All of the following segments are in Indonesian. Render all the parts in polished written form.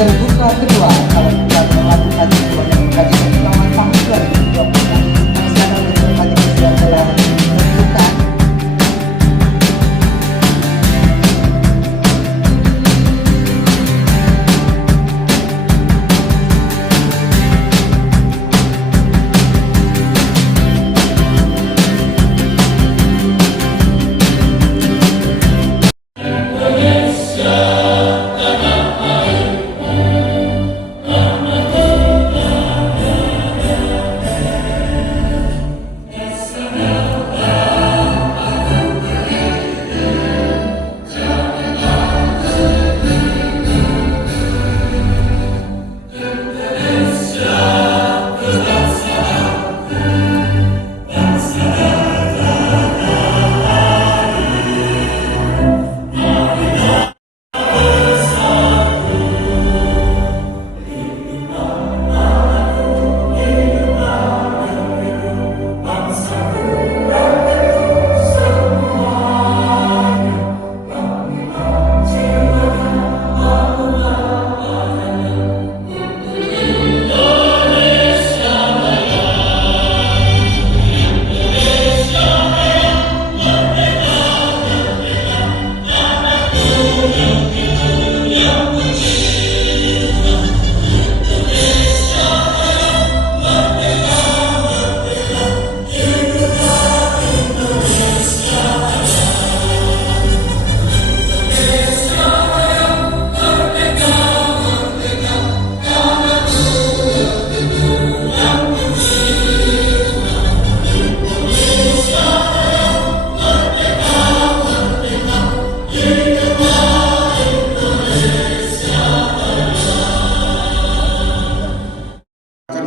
Terbuka kedua kalau kita melakukan kajian selama tahun 2020. Sekarang untuk kajian sudah telah menentukan.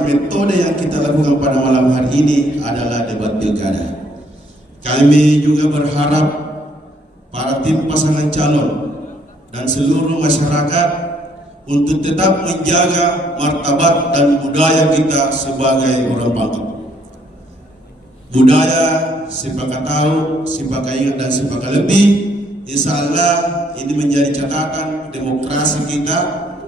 Metode yang kita lakukan pada malam hari ini adalah debat pilkada. Kami juga berharap para tim pasangan calon dan seluruh masyarakat untuk tetap menjaga martabat dan budaya kita sebagai orang Pangkep. Budaya sipakat tahu, sipakat ingat dan sipakat lebih. Insya Allah ini menjadi catatan demokrasi kita,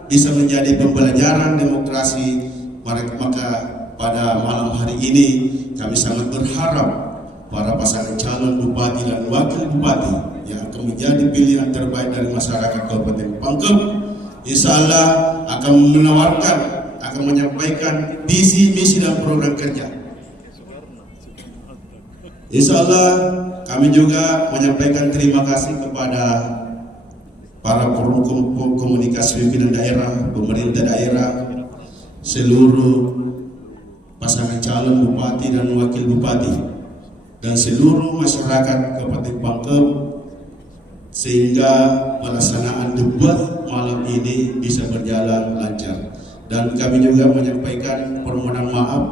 bisa menjadi pembelajaran demokrasi. Maka pada malam hari ini kami sangat berharap para pasangan calon bupati dan wakil bupati yang akan menjadi pilihan terbaik dari masyarakat Kabupaten Pangkep, insya Allah akan menawarkan, akan menyampaikan visi, misi dan program kerja. Insya Allah kami juga menyampaikan terima kasih kepada para perum komunikasi pimpinan daerah, pemerintah daerah, seluruh pasangan calon bupati dan wakil bupati dan seluruh masyarakat Kabupaten Pangkep sehingga pelaksanaan debat malam ini bisa berjalan lancar. Dan kami juga menyampaikan permohonan maaf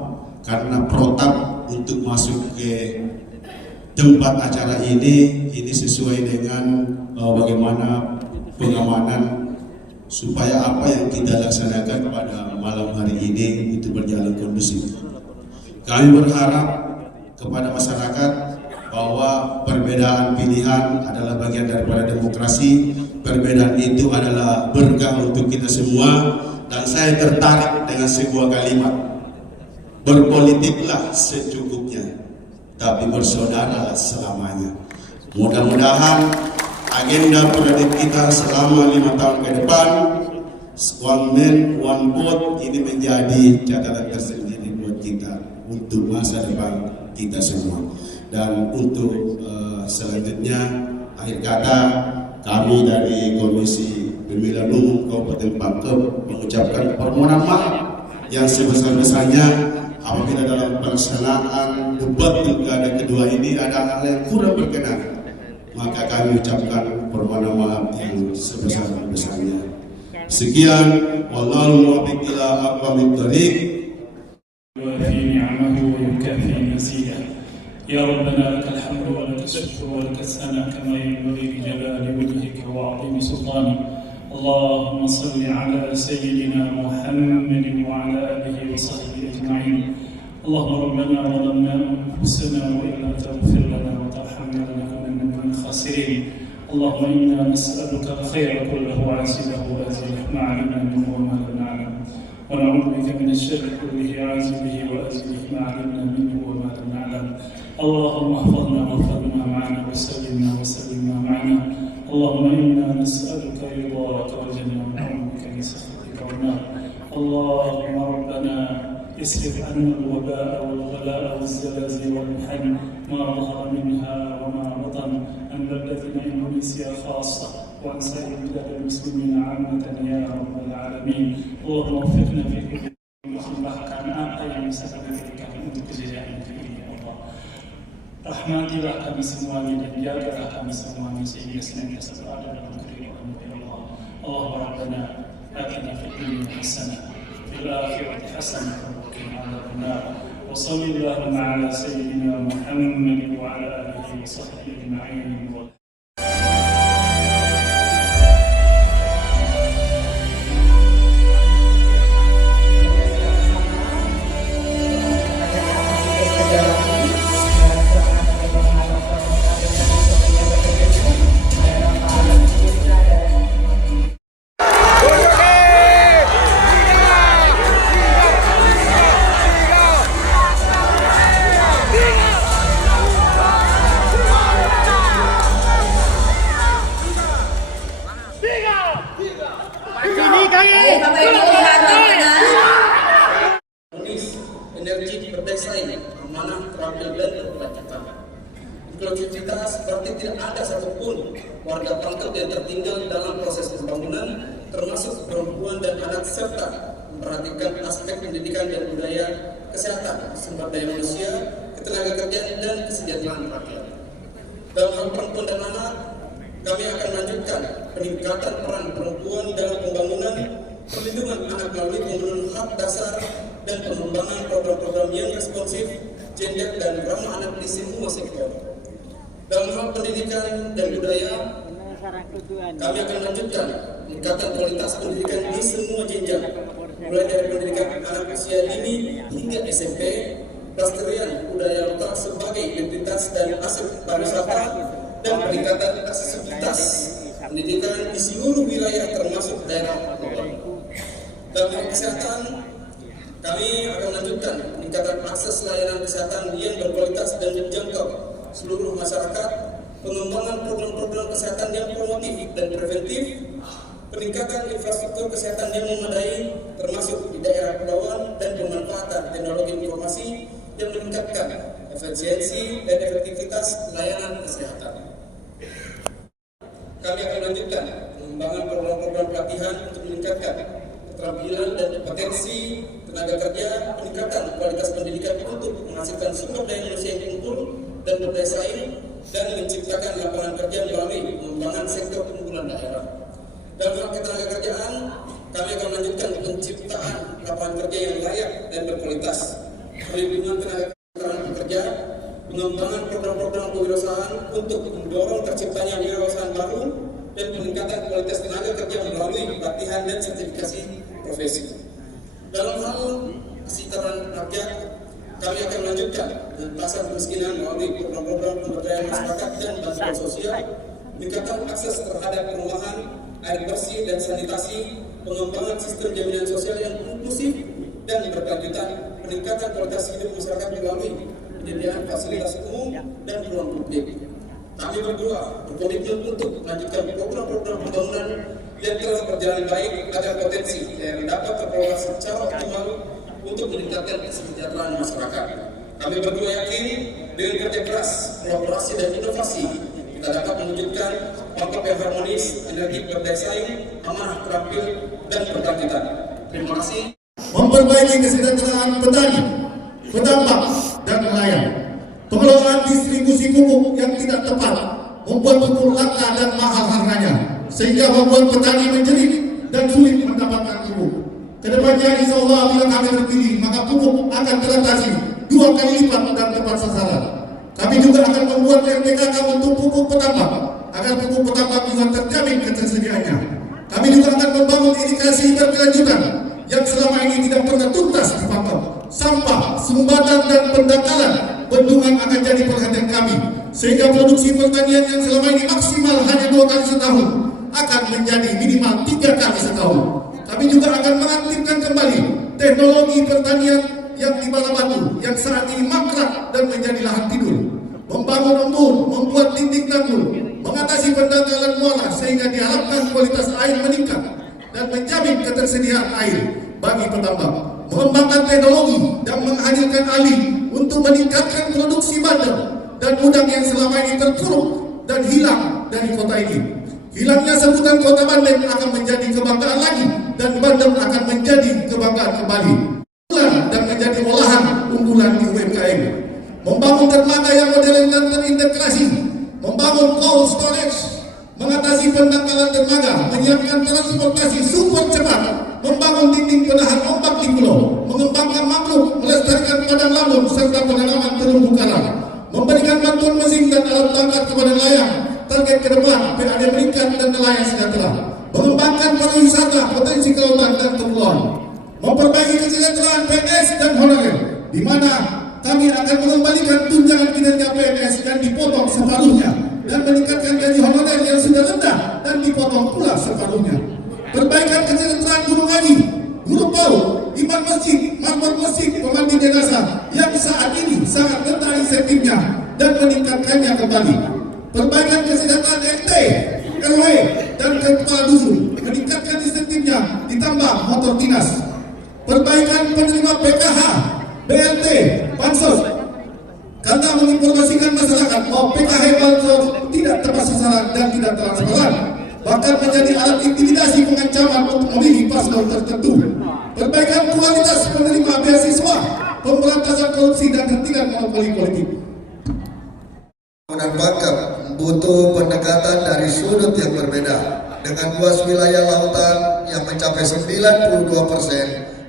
karena protap untuk masuk ke tempat acara ini sesuai dengan bagaimana pengamanan supaya apa yang kita laksanakan pada malam hari ini itu berjalan kondusif. Kami berharap kepada masyarakat bahwa perbedaan pilihan adalah bagian daripada demokrasi. Perbedaan itu adalah berkah untuk kita semua. Dan saya tertarik dengan sebuah kalimat, berpolitiklah secukupnya, tapi bersaudaralah selamanya. Mudah-mudahan agenda politik kita selama 5 tahun ke depan, one man, one vote, ini menjadi catatan tersendiri buat kita untuk masa depan kita semua. Dan untuk selanjutnya, akhir kata, kami dari Komisi Pemilihan Umum Kabupaten Pangkep mengucapkan permohonan maaf yang sebesar-besarnya apabila dalam pelaksanaan debat pilkada kedua ini ada hal yang kurang berkenan. Maka kami ucapkan permohonan maaf yang sebesar-besarnya. Sekian, wallahu muwaffiq ila aqwamit thoriq. Wa fi ni'amahu wa yukafi mazida. Ya Rabbana lakal hamdu wa lakal shukru wa lakal sana kama yanbaghi li jalali wajhika wa 'azimi sultanik. Allahumma salli ala sayyidina Muhammadin wa ala alihi wa sahbihi ajma'in. Allahumma rabbana zalamna anfusana wa in lam taghfir lana wa tarhamna lanakunanna minal khasirin. اللهم إنا نسألك الخير كله عاجله وآجله ما علمنا منه وما لم نعلم، ونعوذ بك من الشر كله عاجله وآجله ما علمنا منه وما لم نعلم. اللهم احفظنا واغفرنا معنا وسلمنا وسلمنا معنا. اللهم إنا نسألك رضاك والجنة ونعوذ بك من سخطك والنار. اللهم ربنا اصرف عنا الوباء والغلاء والزلازل والمحن ما ظهر منها وما بطن عن بلدتنا إندونيسيا خاصة وعن سائر بلاد المسلمين عامة يا رب العالمين. اللهم وفقنا في كل bahkan apa yang bisa kami berikan untuk kejayaan ini ya Allah. Rahmatilah kami semuanya dan jagalah kami semuanya sehingga senantiasa berada dalam keridhaan-Mu ya Allah. Allahumma rabbana atina fid dunya hasanah fil akhirati hasanah wa qina adzabannar. Wa sallallahu ala sayyidina Muhammadin wa ala alihi wa sahbihi ajma'in. Energi berdesain, amanah, terampil dan berkelanjutan. Inklusivitas berarti tidak ada satupun warga Pangkep yang tertinggal dalam proses pembangunan, termasuk perempuan dan anak, serta memperhatikan aspek pendidikan dan budaya, kesehatan, sumber daya manusia, ketenagakerjaan dan kesejahteraan rakyat. Dalam hal perempuan dan anak, kami akan lanjutkan peningkatan peran perempuan dalam pembangunan, perlindungan anak melalui pemenuhan hak dasar dan pengembangan program-program yang responsif, gender dan ramah anak di semua sektor. Dalam hal pendidikan dan budaya, kami akan lanjutkan meningkatkan kualitas pendidikan di semua jenjang, mulai dari pendidikan anak usia dini hingga SMP, pelestarian budaya lokal sebagai identitas dan aset pariwisata, dan peningkatan aksesibilitas pendidikan di seluruh wilayah termasuk daerah global. Dalam hal kesehatan, kami akan lanjutkan peningkatan akses layanan kesehatan yang berkualitas dan menjangkau seluruh masyarakat, pengembangan program-program kesehatan yang promotif dan preventif, peningkatan infrastruktur kesehatan yang memadai, termasuk di daerah pedalaman, dan pemanfaatan teknologi informasi yang meningkatkan efisiensi dan efektivitas layanan kesehatan. Kami akan lanjutkan pengembangan program-program pelatihan untuk meningkatkan keterampilan dan potensi tenaga kerja, peningkatan kualitas pendidikan untuk menghasilkan sumber daya manusia yang unggul dan berdaya saing, dan menciptakan lapangan kerja melalui pengembangan sektor keunggulan daerah. Dalam hal ketenaga kerjaan, kami akan melanjutkan penciptaan lapangan kerja yang layak dan berkualitas, perlindungan tenaga kerja, pengembangan program-program kewirausahaan untuk mendorong terciptanya wirausahaan baru, dan peningkatan kualitas tenaga kerja melalui pelatihan dan sertifikasi profesi. Dalam hal kesejahteraan rakyat, kami akan melanjutkan pengentasan kemiskinan melalui program-program pemberdayaan masyarakat dan bantuan sosial, meningkatkan akses terhadap perumahan, air bersih dan sanitasi, pengembangan sistem jaminan sosial yang inklusif dan berkelanjutan, peningkatan kualitas hidup masyarakat melalui penyediaan fasilitas umum dan ruang publik. Kami berdua berkomitmen untuk melanjutkan program-program pembangunan yang telah berjalan baik agar potensi yang dapat terkelola secara optimal untuk meningkatkan kesejahteraan masyarakat. Kami berdua yakin dengan kerja keras, kolaborasi dan inovasi, kita dapat mewujudkan Pangkep yang harmonis, energi berdaya saing, amanah, terampil, dan berkelanjutan. Terima kasih. Memperbaiki kesejahteraan petani, petambak, dan nelayan. Pengelolaan distribusi pupuk yang tidak tepat membuat pupuk langka dan mahal harganya, sehingga membuat petani menjerit dan sulit mendapatkan pupuk. Kedepannya insya Allah bila kami terpilih, maka pupuk akan teratasi 2 kali lipat dan tepat sasaran. Kami juga akan membuat RPKK untuk pupuk petambak, agar pupuk petambak juga terjamin ketersediaannya. Kami juga akan membangun irigasi berkelanjutan yang selama ini tidak pernah tuntas di Pangkep. Sampah, sumbatan, dan pendangkalan bendungan akan jadi perhatian kami, sehingga produksi pertanian yang selama ini maksimal hanya 2 kali setahun akan menjadi minimal 3 kali setahun. Kami juga akan mengaktifkan kembali teknologi pertanian yang di bawah batu yang saat ini mangkrak dan menjadi lahan tidur, membangun embun, membuat dinding tanggul, mengatasi pendangkalan muara sehingga diharapkan kualitas air meningkat dan menjamin ketersediaan air bagi petambak, mengembangkan teknologi dan menghadirkan ahli untuk meningkatkan produksi bandeng dan udang yang selama ini terpuruk dan hilang dari kota ini. Hilangnya sebutan kota Bandeng akan menjadi kebanggaan lagi dan Bandeng akan menjadi kebanggaan kembali dan menjadi olahan unggulan di UMKM. Membangun dermaga yang modern dan terintegrasi, membangun cold storage, mengatasi pendangkalan dermaga, menyiapkan transportasi super cepat, membangun dinding penahan ombak di pulau, mengembangkan mangrove, melestarikan padang lamun serta penanaman terumbu karang, memberikan bantuan mesin dan alat tangkap kepada nelayan. Target ke depan PAD meningkat dan nelayan sejahtera, mengembangkan pariwisata, potensi kelautan dan kepulauan, memperbaiki kesejahteraan PNS dan honorer, di mana kami akan mengembalikan tunjangan kinerja PNS yang dipotong separuhnya dan meningkatkan gaji honorer yang sudah rendah dan dipotong pula separuhnya. Perbaikan kesejahteraan guru ngaji, guru PAUD, imam masjid, makmur masjid, pemandu jenazah yang saat ini sangat rendah insentifnya dan meningkatkannya kembali. Perbaikan kesejahteraan RT, RW, dan kepala dusun, meningkatkan insentifnya, ditambah motor dinas. Perbaikan penerima PKH, BLT, Bansos, karena menginformasikan masyarakat bahwa PKH Bansos tidak tepat sasaran dan tidak transparan, bahkan menjadi alat intimidasi pengancaman untuk memilih paslon tertentu. Perbaikan kualitas penerima beasiswa, pemberantasan korupsi dan hentikan monopoli politik. Pembangunan Pangkep butuh pendekatan dari sudut yang berbeda. Dengan luas wilayah lautan yang mencapai 92%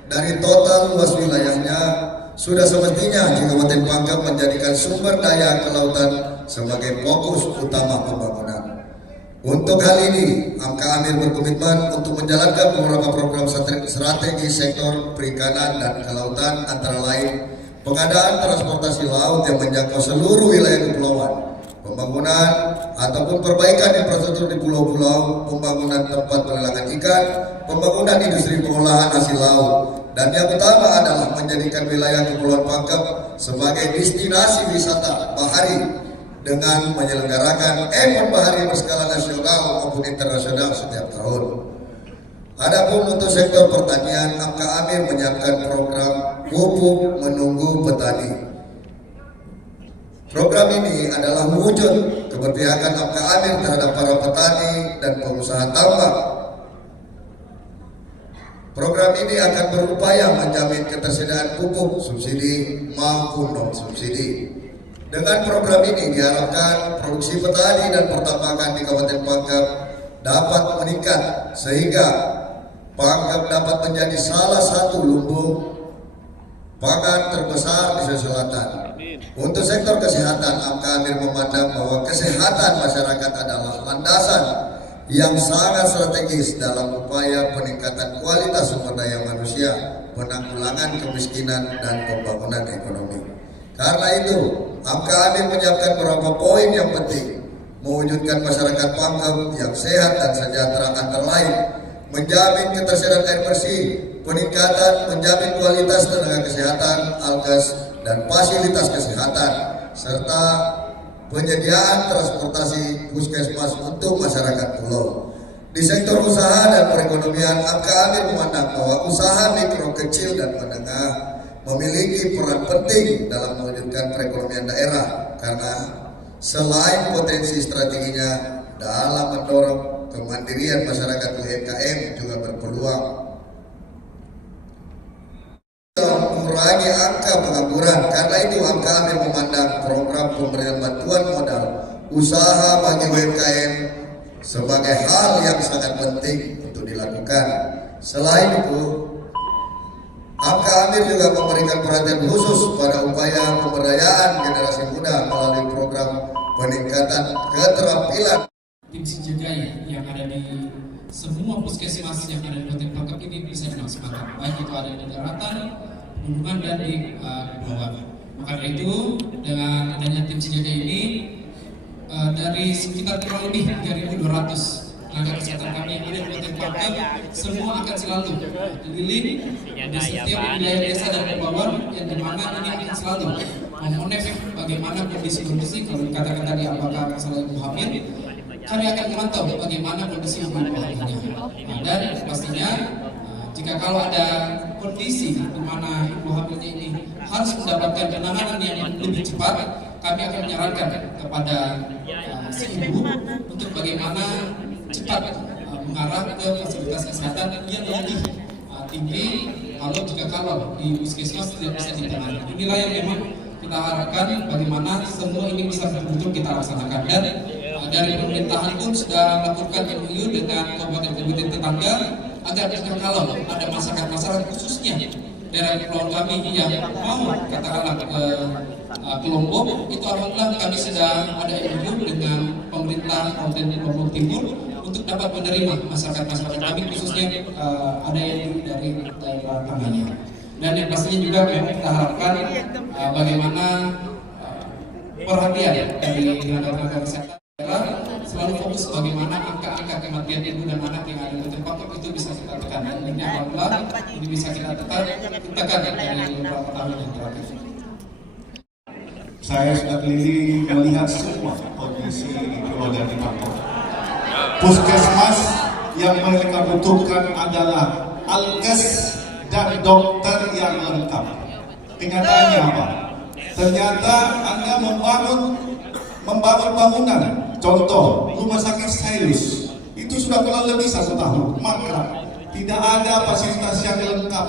dari total luas wilayahnya, sudah semestinya Kabupaten Pangkep menjadikan sumber daya kelautan sebagai fokus utama pembangunan. Untuk hal ini, Amka Amir berkomitmen untuk menjalankan beberapa program strategi sektor perikanan dan kelautan, antara lain pengadaan transportasi laut yang menjangkau seluruh wilayah kepulauan, pembangunan ataupun perbaikan infrastruktur di pulau-pulau, pembangunan tempat pelelangan ikan, pembangunan industri pengolahan hasil laut, dan yang utama adalah menjadikan wilayah Kepulauan Pangkep sebagai destinasi wisata bahari dengan menyelenggarakan event bahari berskala nasional maupun internasional setiap tahun. Adapun untuk sektor pertanian, Amka Amir menyiapkan program pupuk menunggu petani. Program ini adalah wujud keberpihakan Amka Amir terhadap para petani dan pengusaha tambak. Program ini akan berupaya menjamin ketersediaan pupuk subsidi maupun non subsidi. Dengan program ini diharapkan produksi petani dan pertambangan di Kabupaten Pangkep dapat meningkat sehingga Pangkep dapat menjadi salah satu lumbung pangan terbesar di Sulawesi Selatan. Untuk sektor kesehatan, Amka Amir memandang bahwa kesehatan masyarakat adalah landasan yang sangat strategis dalam upaya peningkatan kualitas sumber daya manusia, penanggulangan kemiskinan dan pembangunan ekonomi. Karena itu, Amka Amir menyiapkan beberapa poin yang penting mewujudkan masyarakat Pangkep yang sehat dan sejahtera, antara lain menjamin ketersediaan air bersih, peningkatan menjamin kualitas tenaga kesehatan, alkes dan fasilitas kesehatan, serta penyediaan transportasi puskesmas untuk masyarakat pulau. Di sektor usaha dan perekonomian, Amka Amir memandang bahwa usaha mikro, kecil dan menengah memiliki peran penting dalam mewujudkan perekonomian daerah, karena selain potensi strateginya dalam mendorong kemandirian masyarakat UMKM juga berpeluang mengurangi angka pengangguran. Karena itu Amka Amir memandang program pemberian bantuan modal usaha bagi UMKM sebagai hal yang sangat penting untuk dilakukan. Selain itu, Amka Amir juga memberikan perhatian khusus pada upaya pemberdayaan generasi muda melalui program peningkatan keterampilan. Tim Sinjagai yang ada di semua puskesmas yang ada di Kabupaten Pangkep ini bisa dilaksanakan, baik itu ada di daratan, pegunungan dan di kepulauan. Maka dari itu, dengan adanya tim CJD ini, dari sekitar kurang lebih 3.200 tenaga kesehatan kami yang ada di Kabupaten Pangkep, semua akan selalu keliling di setiap wilayah desa dan kepulauan yang dimana ini akan selalu memonitor bagaimana kondisi kalau dikatakan tadi apakah masalah ibu hamil, kami akan memantau bagaimana kondisi ibu hamilnya. Dan pastinya jika kalau ada kondisi di mana ibu hamilnya ini harus mendapatkan penanganan yang lebih cepat, kami akan menyarankan kepada si ibu untuk bagaimana cepat mengarah ke fasilitas kesehatan yang lebih tinggi kalau di puskesmas tidak bisa ditangani. Inilah yang memang kita harapkan bagaimana semua ini bisa betul-betul kita laksanakan. Dan dari pemerintahan pun sudah melakukan MOU dengan kabupaten-kabupaten tetangga agar kalau ada masyarakat khususnya daerah kepulauan kami yang mau katakanlah ke Lombok, itu alhamdulillah kami sudah ada MOU dengan pemerintah Kabupaten Lombok Timur untuk dapat menerima masyarakat kami khususnya ada yang dari daerah tanahnya. Dan yang pastinya juga memang kita harapkan bagaimana perhatian dari tenaga kesehatan selalu fokus bagaimana angka-angka kematian ibu dan anak yang ada di tempat itu bisa kita tekan. Dan ini alhamdulillah ini bisa kita tekan dari beberapa tahun yang terakhir. Saya sudah keliling melihat semua kondisi di Pulau Dadi Pangkep. Puskesmas yang mereka butuhkan adalah alkes dan dokter yang lengkap. Kenyataannya apa? Ternyata Anda membangun bangunan, contoh rumah sakit Sailus, itu sudah kurang lebih 1 tahun, maka tidak ada fasilitas yang lengkap,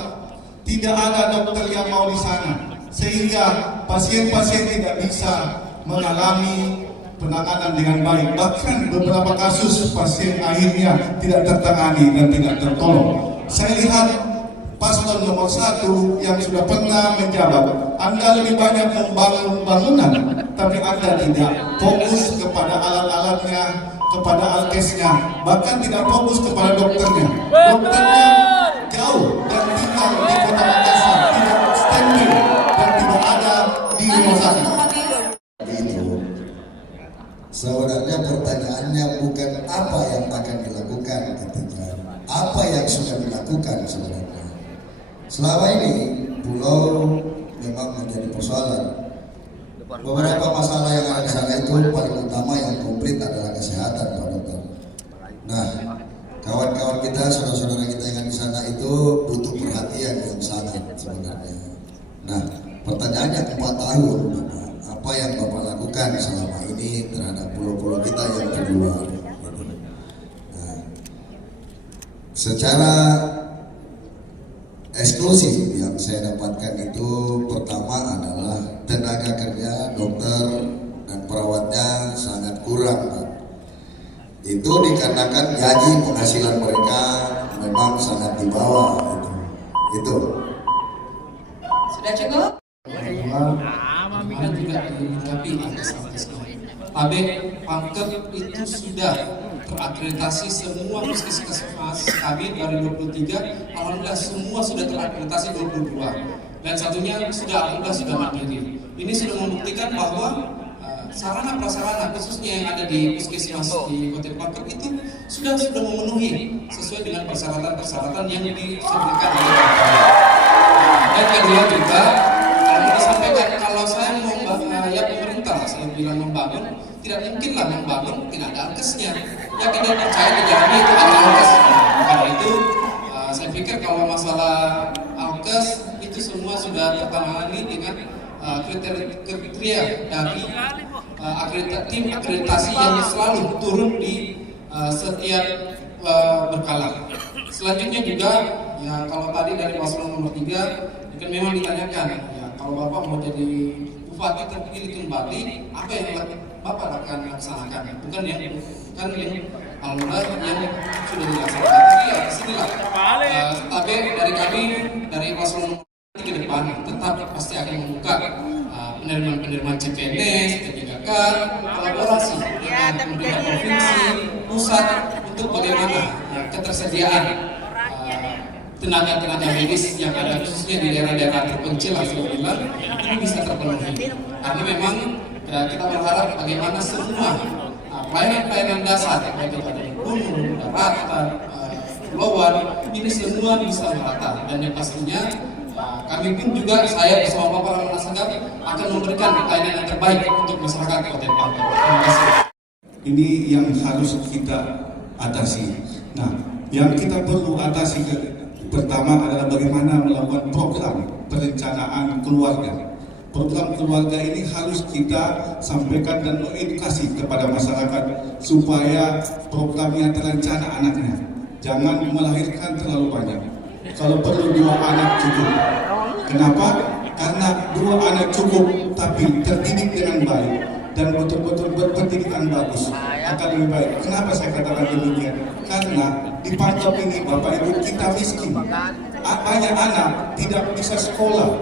tidak ada dokter yang mau di sana, sehingga pasien-pasien tidak bisa mengalami penanganan dengan baik. Bahkan beberapa kasus pasien akhirnya tidak tertangani dan tidak tertolong. Saya lihat paslon nomor 1 yang sudah pernah menjabat, Anda lebih banyak membangun bangunan, tapi Anda tidak fokus kepada alat-alatnya, kepada alkesnya, bahkan tidak fokus kepada dokternya. Dokternya jauh dan tinggal di Kota Makassar, tidak standby dan tidak ada di rumah sakit. Sebenarnya pertanyaannya bukan apa yang akan dilakukan, apa yang sudah dilakukan sebenarnya. Selama ini pulau memang menjadi persoalan. Beberapa masalah yang ada di sana itu paling utama yang komplit adalah kesehatan, Pak Dokter. Nah, kawan-kawan kita, saudara-saudara kita yang di sana itu butuh perhatian yang sangat sebenarnya. Nah, pertanyaannya 4 tahun, Bapak, apa yang Bapak lakukan selama ini terhadap pulau-pulau kita yang kedua? Nah, secara eksklusif yang saya dapatkan itu pertama adalah tenaga kerja dokter dan perawatnya sangat kurang, Pak. Itu dikarenakan gaji penghasilan mereka memang sangat di bawah itu. Sudah cukup? Kita tidak dilengkapi tapi Pangkep itu sudah terakreditasi semua puskesmas kami dari 23, alhamdulillah semua sudah terakreditasi 22, dan satunya sudah alhamdulillah sudah mandiri. Ini sudah membuktikan bahwa sarana prasarana khususnya yang ada di puskesmas di Kota Pangkep itu sudah memenuhi sesuai dengan persyaratan yang disebutkan oleh dan kedua juga kalau disampaikan kalau saya mau ya pemerintah saya bilang membangun, tidak mungkinlah membangun tidak ada alkesnya. Ya kita percaya di dalamnya itu ada alkes. Karena itu saya pikir kalau masalah alkes itu semua sudah tertangani dengan kriteria dari tim akreditasi yang selalu turun di setiap berkala. Selanjutnya juga ya kalau tadi dari paslon nomor 3 kan memang ditanyakan ya kalau Bapak mau jadi bupati terpilih kembali apa yang Bapak akan laksanakan, bukan yang alhamdulillah yang sudah dilaksanakan. Tapi ya disinilah tapi dari kami dari paslon ke depan tetap pasti akan membuka penerimaan CPNS, P3K, kolaborasi dengan pemerintah provinsi, pusat untuk bagaimana ketersediaan tenaga medis yang ada khususnya di daerah-daerah terpencil hasil bilang ini bisa terpenuhi karena memang kita berharap bagaimana semua pelayanan dasar baik itu ada di gunung, daratan, pulauan ini semua bisa merata dan yang pastinya kami pun juga saya bersama Bapak Nasagap akan memberikan pelayanan yang terbaik untuk masyarakat Kabupaten Pangkep. Terima kasih. Ini yang harus kita atasi. Nah, yang kita perlu atasi pertama adalah bagaimana melakukan program perencanaan keluarga. Program keluarga ini harus kita sampaikan dan mengedukasi kepada masyarakat supaya programnya terencana anaknya. Jangan melahirkan terlalu banyak. Kalau perlu 2 anak cukup. Kenapa? Karena 2 anak cukup tapi terdidik dengan baik dan betul-betul berpendidikan bagus akan lebih baik. Kenapa saya katakan demikian? Karena di Pangkep ini Bapak Ibu kita miskin. Banyak anak tidak bisa sekolah,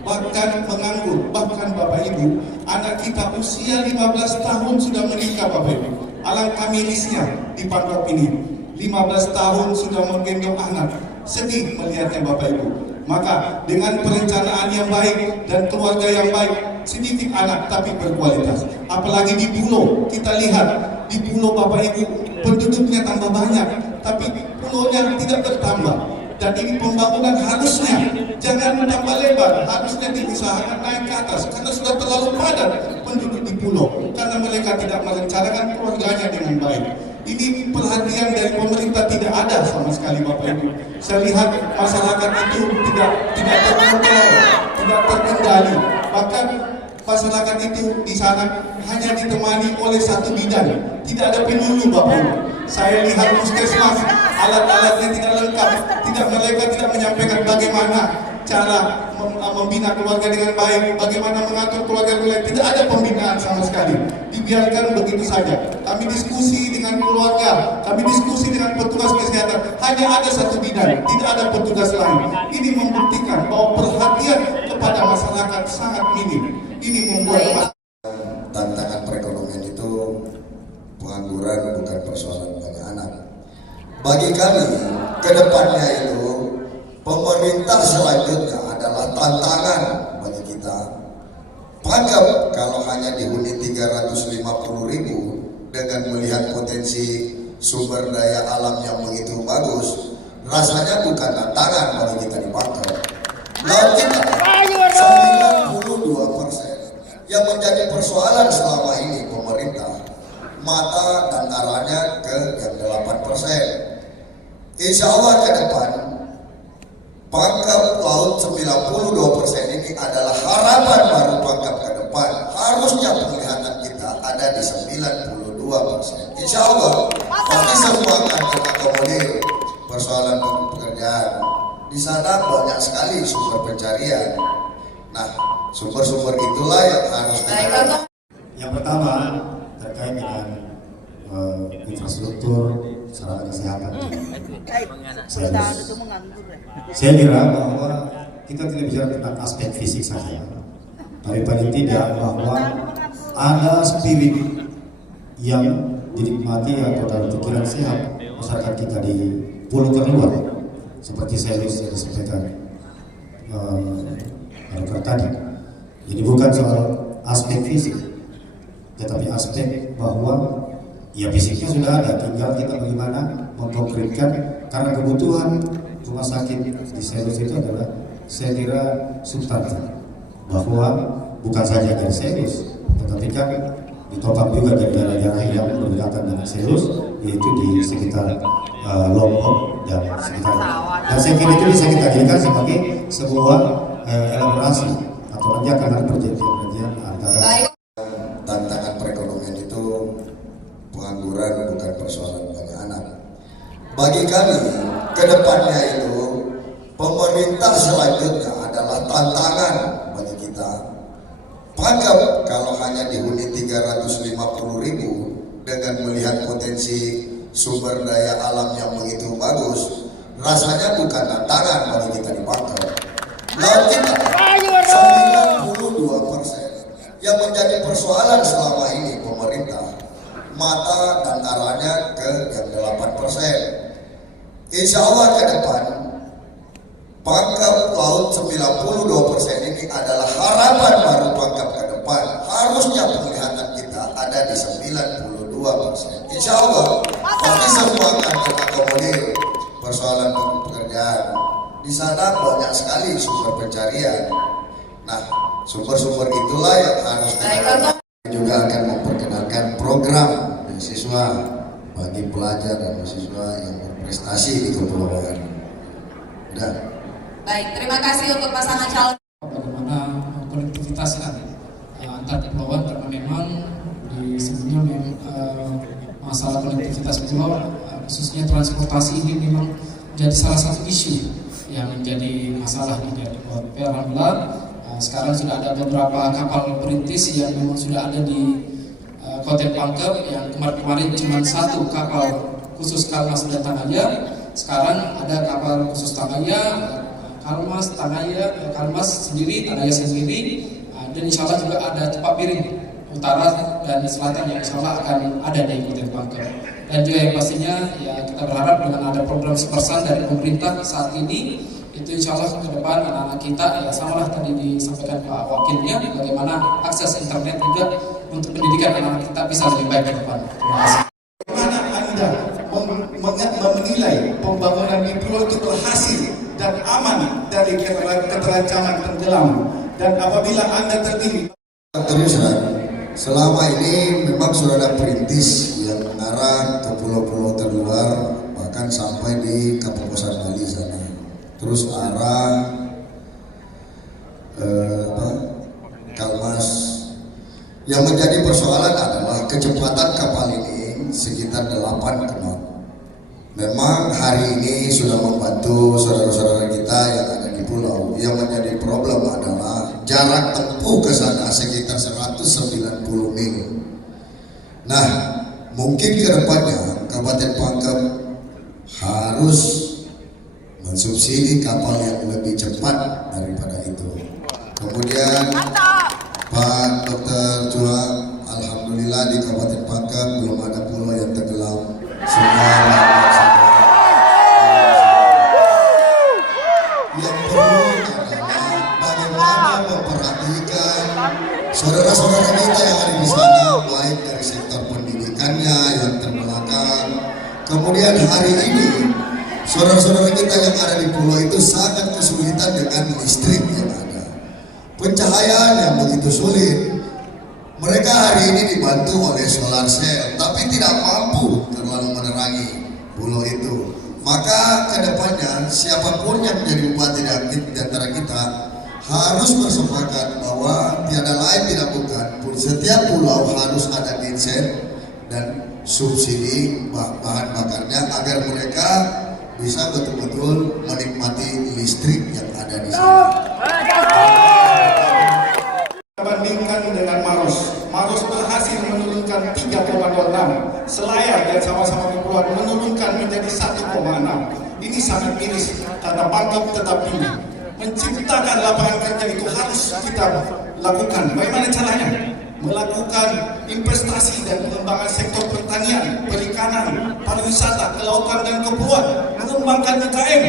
bahkan menganggur. Bahkan Bapak Ibu, anak kita usia 15 tahun sudah menikah Bapak Ibu. Alangkah mirisnya di Pangkep ini. 15 tahun sudah menggendong anak. Sedih melihatnya Bapak Ibu. Maka dengan perencanaan yang baik dan keluarga yang baik, sedikit anak tapi berkualitas. Apalagi di pulau, kita lihat di pulau Bapak Ibu penduduknya tambah banyak, tapi pulaunya tidak bertambah. Dan ini pembangunan harusnya jangan tambah lebar, harusnya diusahakan naik ke atas karena sudah terlalu padat penduduk di pulau karena mereka tidak merencanakan keluarganya dengan baik. Ini perhatian dari pemerintah tidak ada sama sekali Bapak Ibu. Saya lihat masyarakat itu tidak terkontrol, tidak terkendali. Bahkan masyarakat itu di sana hanya ditemani oleh 1 bidan, tidak ada penyuluh Bapak Ibu. Saya lihat puskesmas, alat-alatnya tidak lengkap, mereka tidak menyampaikan bagaimana cara membina keluarga dengan baik, bagaimana mengatur keluarga, tidak ada pembinaan sama sekali. Dibiarkan begitu saja. Kami diskusi dengan keluarga, kami diskusi dengan petugas kesehatan, hanya ada 1 bidan, tidak ada petugas lain. Ini membuktikan bahwa perhatian kepada masyarakat sangat minim. Ini membuat tantangan perekonomian itu pengangguran bukan persoalan banyak anak. Bagi kami, ke depannya itu pemerintah selanjutnya adalah tantangan bagi kita. Pangkep kalau hanya dihuni 350.000 dengan melihat potensi sumber daya alam yang begitu bagus, rasanya bukan tantangan bagi kita di Pangkep. Laut kita 92%. Yang menjadi persoalan selama ini pemerintah mata dan arahnya ke yang 8%. Insya Allah ke depan Pangkep laut 92% ini adalah harapan baru Pangkep ke depan. Harusnya penglihatan kita ada di 92%. Insya Allah pasti semua akan terakomodir persoalan pekerjaan. Di sana banyak sekali sumber pencarian. Nah, sumber-sumber itulah yang harus kita. Yang pertama terkait dengan infrastruktur sarana kesehatan. Saya kira bahwa kita tidak bicara tentang aspek fisik saja, tapi paling tidak bahwa ada spirit yang dinikmati atau dalam pikiran sehat masyarakat kita di pulau terluar, seperti saya disampaikan tadi. Jadi bukan soal aspek fisik, tetapi aspek bahwa ya fisiknya sudah ada, tinggal kita bagaimana mengkonkretkan, karena kebutuhan rumah sakit di Selus itu adalah saya kira substansi, bahwa bukan saja dari Selus, tetapi kan ditopang juga dari daerah-daerah yang berdekatan dengan Selus, yaitu di sekitar Lombok dan sekitar. Dan saya kira itu bisa kita jadikan sebagai sebuah elaborasi atau nanti akan ada perjanjian antara. Tantangan perekonomian itu pengangguran bukan persoalan banyak anak. Bagi kami, ke depannya itu pemerintah selanjutnya adalah tantangan bagi kita. Pangkep kalau hanya dihuni 350.000 dengan melihat potensi sumber daya alam yang begitu bagus, rasanya bukan tantangan bagi kita di Pangkep. Laut kita 92%. Yang menjadi persoalan selama ini pemerintah mata dan arahnya ke yang 8%. Insya Allah ke depan Pangkep laut 92% ini adalah harapan baru pangkep ke depan. Harusnya penglihatan kita ada di 92%. Insya Allah pasti semua akan terakomodir persoalan pekerjaan. Di sana banyak sekali sumber pencarian. Nah, sumber-sumber itulah yang harus kita juga akan memperkenalkan program beasiswa bagi pelajar dan mahasiswa yang berprestasi di kepulauan. Udah. Baik, terima kasih untuk pasangan calon. Bagaimana konektivitas antar kepulauan, karena memang di sebelumnya masalah konektivitas pulau khususnya transportasi ini memang menjadi salah satu isu yang menjadi masalah di Kepulauan. Alhamdulillah sekarang sudah ada beberapa kapal perintis yang memang sudah ada di Kota Pangkep, yang kemarin cuma satu kapal khusus Kalmas dan Tangaya. Sekarang ada kapal khusus Tangaya, Kalmas sendiri, Tangaya sendiri, dan insya Allah juga ada cepat piring utara dan selatan yang insya Allah akan ada di Kota Pangkep. Dan juga yang pastinya ya kita berharap dengan ada program Sepersan dari pemerintah saat ini, itu insya Allah ke depan anak-anak kita ya samalah tadi disampaikan Pak Wakilnya, bagaimana akses internet juga untuk pendidikan anak-anak kita bisa lebih baik ke depan. Terima kasih. Bagaimana Anda menilai pembangunan di pulau itu berhasil dan aman dari keterancaman tenggelam, dan apabila Anda terpilih? Teruslah, selama ini memang sudah ada perintis yang mengarah ke pulau-pulau terluar, bahkan sampai di Kapupaten Bali sana. Terus arah Kalmas. Yang menjadi persoalan adalah kecepatan kapal ini sekitar 8 knot. Memang hari ini sudah membantu saudara-saudara kita yang ada di pulau. Yang menjadi problem adalah jarak tempuh ke sana sekitar 190 mil. Nah, mungkin ke depannya Kabupaten Pangkep harus mensubsidi kapal yang lebih cepat daripada itu. Kemudian Pak Dr. Chua, alhamdulillah di Kabupaten Pangkep belum ada pulau yang tenggelam. Semua yang perlu adalah bagaimana memperhatikan saudara-saudara kita yang ada di sana, baik dari sektor pendidikannya yang terbelakang. Kemudian hari ini saudara-saudara kita yang ada di pulau itu sangat kesulitan dengan listrik yang ada, pencahayaan yang begitu sulit. Mereka hari ini dibantu oleh solar cell, tapi tidak mampu terlalu menerangi pulau itu. Maka kedepannya siapapun yang menjadi bupati di antara kita harus bersepakat bahwa tiada lain tidak bukan setiap pulau harus ada genset dan subsidi bahan bakarnya agar mereka bisa betul-betul menikmati listrik yang ada di sana. Bandingkan dengan Maros berhasil menurunkan 3,26, Selayar dan sama-sama kepulauan menurunkan menjadi 1,6. Ini sangat miris karena Pangkep tetap tinggi. Menciptakan lapangan kerja itu harus kita lakukan. Bagaimana caranya? Melakukan investasi dan pengembangan sektor pertanian, perikanan, pariwisata, kelautan dan kepulauan, mengembangkan UKM,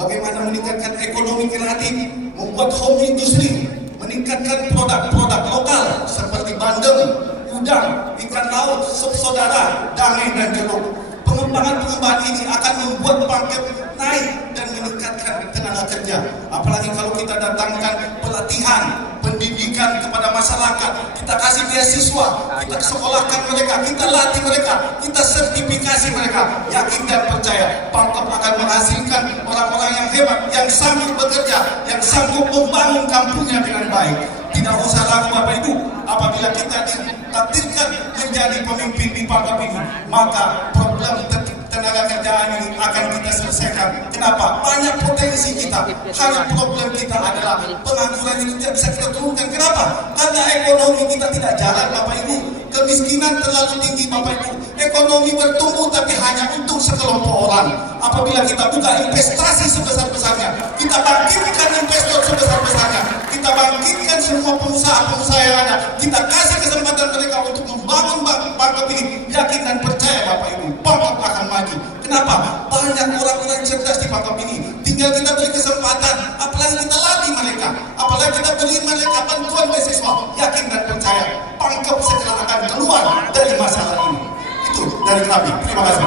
bagaimana meningkatkan ekonomi kreatif, membuat home industry, meningkatkan produk-produk lokal seperti bandeng, udang, ikan laut, sup saudara, daging dan jeruk. Pengembangan ini akan membuat Pangkep naik dan meningkatkan tenaga kerja. Apalagi kalau kita datangkan pelatihan, pendidikan kepada masyarakat, kita kasih beasiswa, kita sekolahkan mereka, kita latih mereka, kita sertifikasi mereka. Yakin dan percaya Pangkep akan menghasilkan orang-orang yang hebat, yang sanggup bekerja, yang sanggup membangun kampungnya dengan baik. Tidak usah ragu Bapak Ibu, apabila kita ditakdirkan menjadi pemimpin di Pangkep ini, maka problem tenaga kerjaan ini akan kita selesaikan. Kenapa? Banyak potensi kita. Hanya problem kita adalah pengangguran ini tidak bisa kita turunkan. Kenapa? Karena ekonomi kita tidak jalan Bapak Ibu. Kemiskinan terlalu tinggi Bapak Ibu. Ekonomi bertumbuh tapi hanya untuk sekelompok orang. Apabila kita buka investasi sebesar-besarnya, kita bangkitkan investor sebesar-besarnya, kita bangkitkan semua pengusaha-pengusaha yang ada, kita kasih kesempatan mereka untuk membangun Pangkep ini, yakin dan percaya Bapak Ibu, Pangkep akan maju. Kenapa? Banyak orang-orang cerdas di Pangkep. Pangkep ini. Tinggal kita beri kesempatan, apalagi kita latih mereka, apalagi kita beri mereka bantuan beasiswa. Yakin dan percaya, Pangkep segera akan keluar dari masalah ini. Itu dari kami. Terima kasih.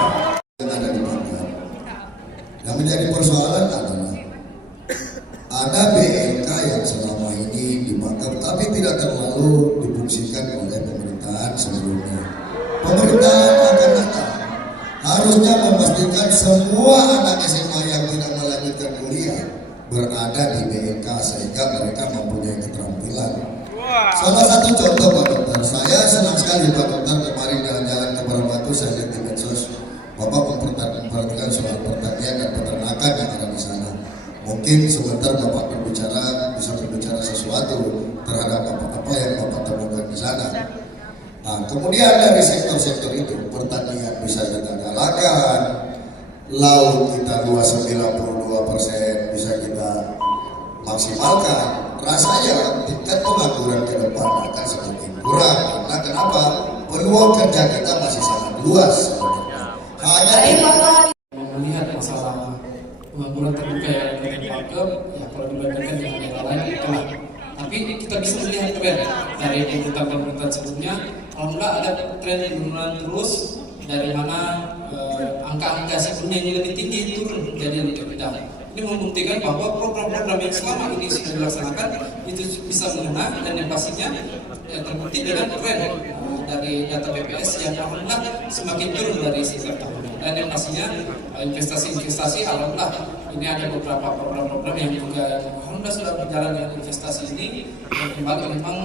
Yang ada di Pangkep, yang menjadi persoalan adalah ada BLK yang selama ini di Pangkep tapi tidak terlalu difungsikan oleh pemerintahan sebelumnya. Pemerintahan akan datang harusnya memastikan semua anak SMA yang tidak melanjutkan kuliah berada di BLK sehingga mereka mempunyai keterampilan. Salah satu contoh Pak Dokter, saya senang sekali Pak Dokter kemarin jalan-jalan ke Batu, saya lihat di medsos Bapak memperhatikan soal pertanian dan peternakan yang ada di sana. Mungkin sebentar Bapak bisa berbicara sesuatu terhadap apa yang Bapak temukan di sana. Nah, kemudian dari sektor-sektor itu, pertanian bisa kita galakan, laut kita 92% bisa kita maksimalkan. Rasanya tingkat pengangguran ke depan akan semakin kurang. Karena kenapa? Peluang kerja kita masih sangat luas. Hanya melihat masalah pengangguran terbuka yang ada di Pangkep, ya kalau dibandingkan dengan daerah lain itulah. Tapi kita bisa melihat tren dari pemerintahan sebelumnya. Alhamdulillah ada tren penurunan terus, dari mana angka-angka sebelumnya yang lebih tinggi turun jadi lebih rendah. Ini membuktikan bahwa program-program yang selama ini sudah dilaksanakan itu bisa mengena, dan yang pastinya terbukti dengan tren dari data BPS yang alhamdulillah semakin turun dari setiap tahun. Dan yang pastinya investasi alhamdulillah ini ada beberapa program-program yang juga alhamdulillah sudah berjalan dengan investasi ini, yang kembali memang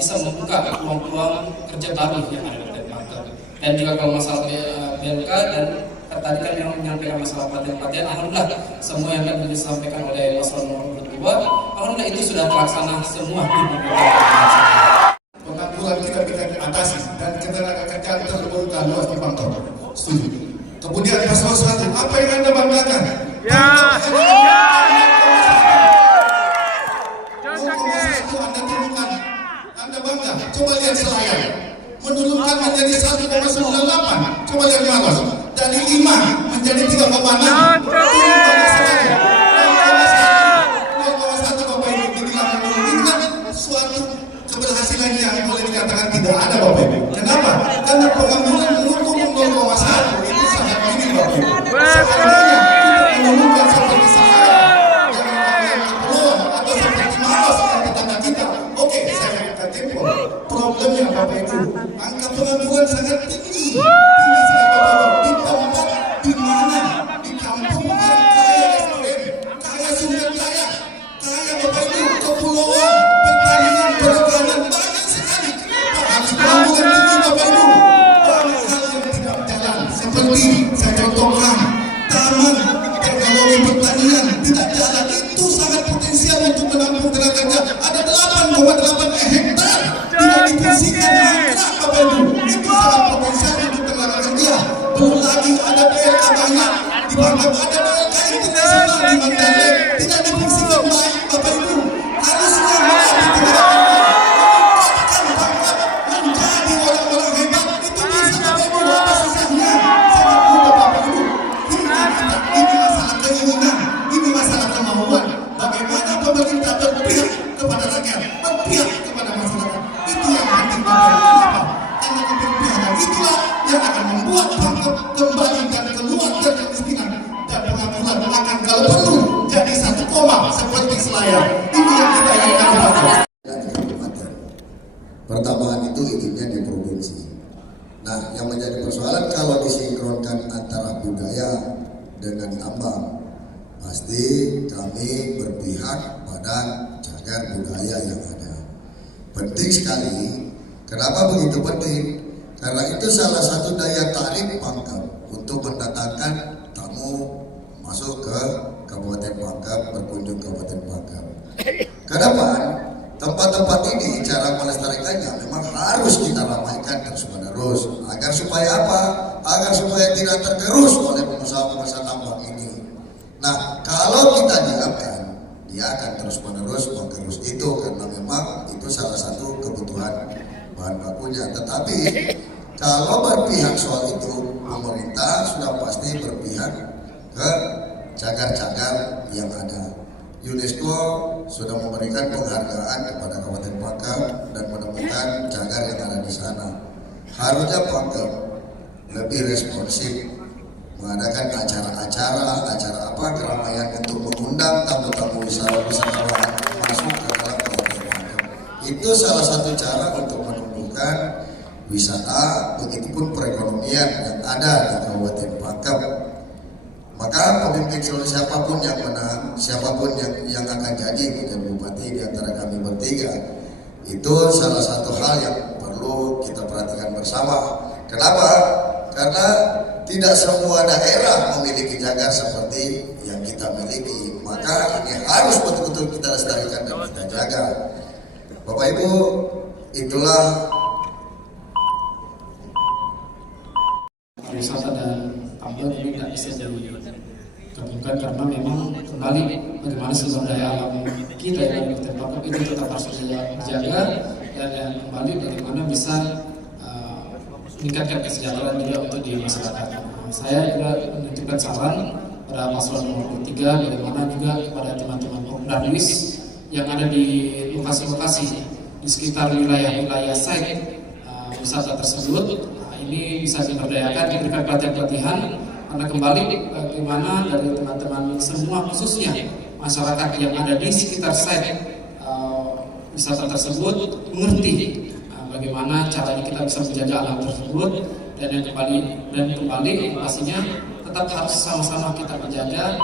bisa membuka peluang-peluang kerja baru yang ada di Pangkep. Dan juga kalau masalah BLK dan tadi kan yang menyampaikan masalah pelatihan, alhamdulillah semua yang akan disampaikan oleh Paslon nomor 2, alhamdulillah itu sudah terlaksana semua di Pengangguran kita bisa atasi dan ketenagakerjaan terbuka luas di Pangkep. Setuju. Kemudian paslon 1, apa yang Anda banggakan? Anda temukan, Anda bangga. Coba lihat Selayar, menurunkan menjadi 1,98. Coba lihat Maros, dari 5 menjadi 3,6. Suatu keberhasilan yang boleh dikatakan tidak ada Bapak Ibu. Kenapa? Karena pengangguran menurun 0,1 itu sangat minim Bapak Ibu. Seandainya kita menurunkan seperti Selayar yang peluang atau seperti Maros yang tetangga kita, oke, saya akan tempo. Problemnya Bapak Ibu, angka pengangguran sangat tinggi. Tinggi sekali Bapak Ibu. Di tempat di mana? Di kampung yang kaya SDM, kaya sumber daya, kaya Bapak Ibu, kepulauan, pertanian, perikanan, banyak sekali. Harus pengangguran tinggi Bapak Ibu. Banyak hal yang tidak jalan. Seperti saya contohkan, taman teknologi pertanian tidak jalan. Itu sangat potensial untuk menampung tenaga kerja. Ada 8,8 hektar tidak difungsikan mangkrak Bapak Ibu. Itu sangat potensial untuk tenaga kerja. Belum lagi ada PLK banyak di Pangkep, ada PLK internasional di Mandalay tidak difungsikan baik Bapak Ibu. Harusnya melatih tenaga kerja, meningkatkan Pangkep menjadi orang-orang hebat. Itu bisa Bapak Ibu. Apa susahnya? Sangat mudah Bapak Ibu. Ini masalah keinginan, ini masalah kemauan. Bagaimana pemerintah berpihak kepada rakyat, berpihak kepada masyarakat. Itu yang penting Bapak Ibu. Kenapa? Karena keberpihakan itulah yang akan membuat Pangkep kembali dan keluar dari kemiskinan, dan pengangguran akan kalau perlu jadi 1 koma seperti Selayar. Ini yang kita inginkan Bapak. Pertambahan itu izinnya di provinsi. Nah, yang menjadi persoalan kalau disinkronkan antara budaya dengan ambang, pasti kami berpihak pada cagar budaya yang ada. Penting sekali. Kenapa begitu penting? Karena itu salah satu daya tarik Pangkep untuk mendatangkan tamu masuk ke Kabupaten Pangkep, berkunjung ke Kabupaten Pangkep. Kedepan tempat-tempat ini cara melestarikannya memang harus kita ramaikan terus-menerus. Agar supaya apa? Agar supaya tidak tergerus oleh pengusaha-pengusaha tambang ini. Nah, kalau kita diamkan, dia akan terus-menerus menggerus itu karena memang itu salah satu kebutuhan bahan bakunya. Tetapi kalau berpihak soal itu, pemerintah sudah pasti berpihak ke cagar-cagar yang ada. UNESCO sudah memberikan penghargaan kepada Kabupaten Pangkep dan menemukan cagar yang ada di sana. Harusnya Pangkep lebih responsif mengadakan acara keramaian untuk mengundang tamu-tamu wisatawan masuk ke dalam Kabupaten Pangkep. Itu salah satu cara untuk menumbuhkan wisata, begitupun perekonomian yang ada di Kabupaten Pangkep. Maka pemimpin siapapun yang menang, siapapun yang akan jadi menjadi bupati di antara kami bertiga, itu salah satu hal yang perlu kita perhatikan bersama. Kenapa? Karena tidak semua daerah memiliki cagar seperti yang kita miliki. Maka ini harus betul-betul kita lestarikan dan kita jaga. Bapak Ibu, itulah wisata dan tambang ini tidak bisa digabungkan karena memang kembali bagaimana sumber daya alam kita yang di Pangkep itu tetap harus dijaga, dan yang kembali bagaimana bisa meningkatkan kesejahteraan juga untuk di masyarakat. Saya juga menunjukkan saran pada paslon nomor 3 bagaimana juga kepada teman-teman Popdarwis yang ada di lokasi-lokasi di sekitar wilayah-wilayah site wisata tersebut. Ini bisa diberdayakan, diberikan pelatihan-pelatihan, karena kembali bagaimana dari teman-teman semua khususnya masyarakat yang ada di sekitar site wisata tersebut mengerti bagaimana caranya kita bisa menjaga alam tersebut, dan yang kembali pastinya tetap harus sama-sama kita menjaga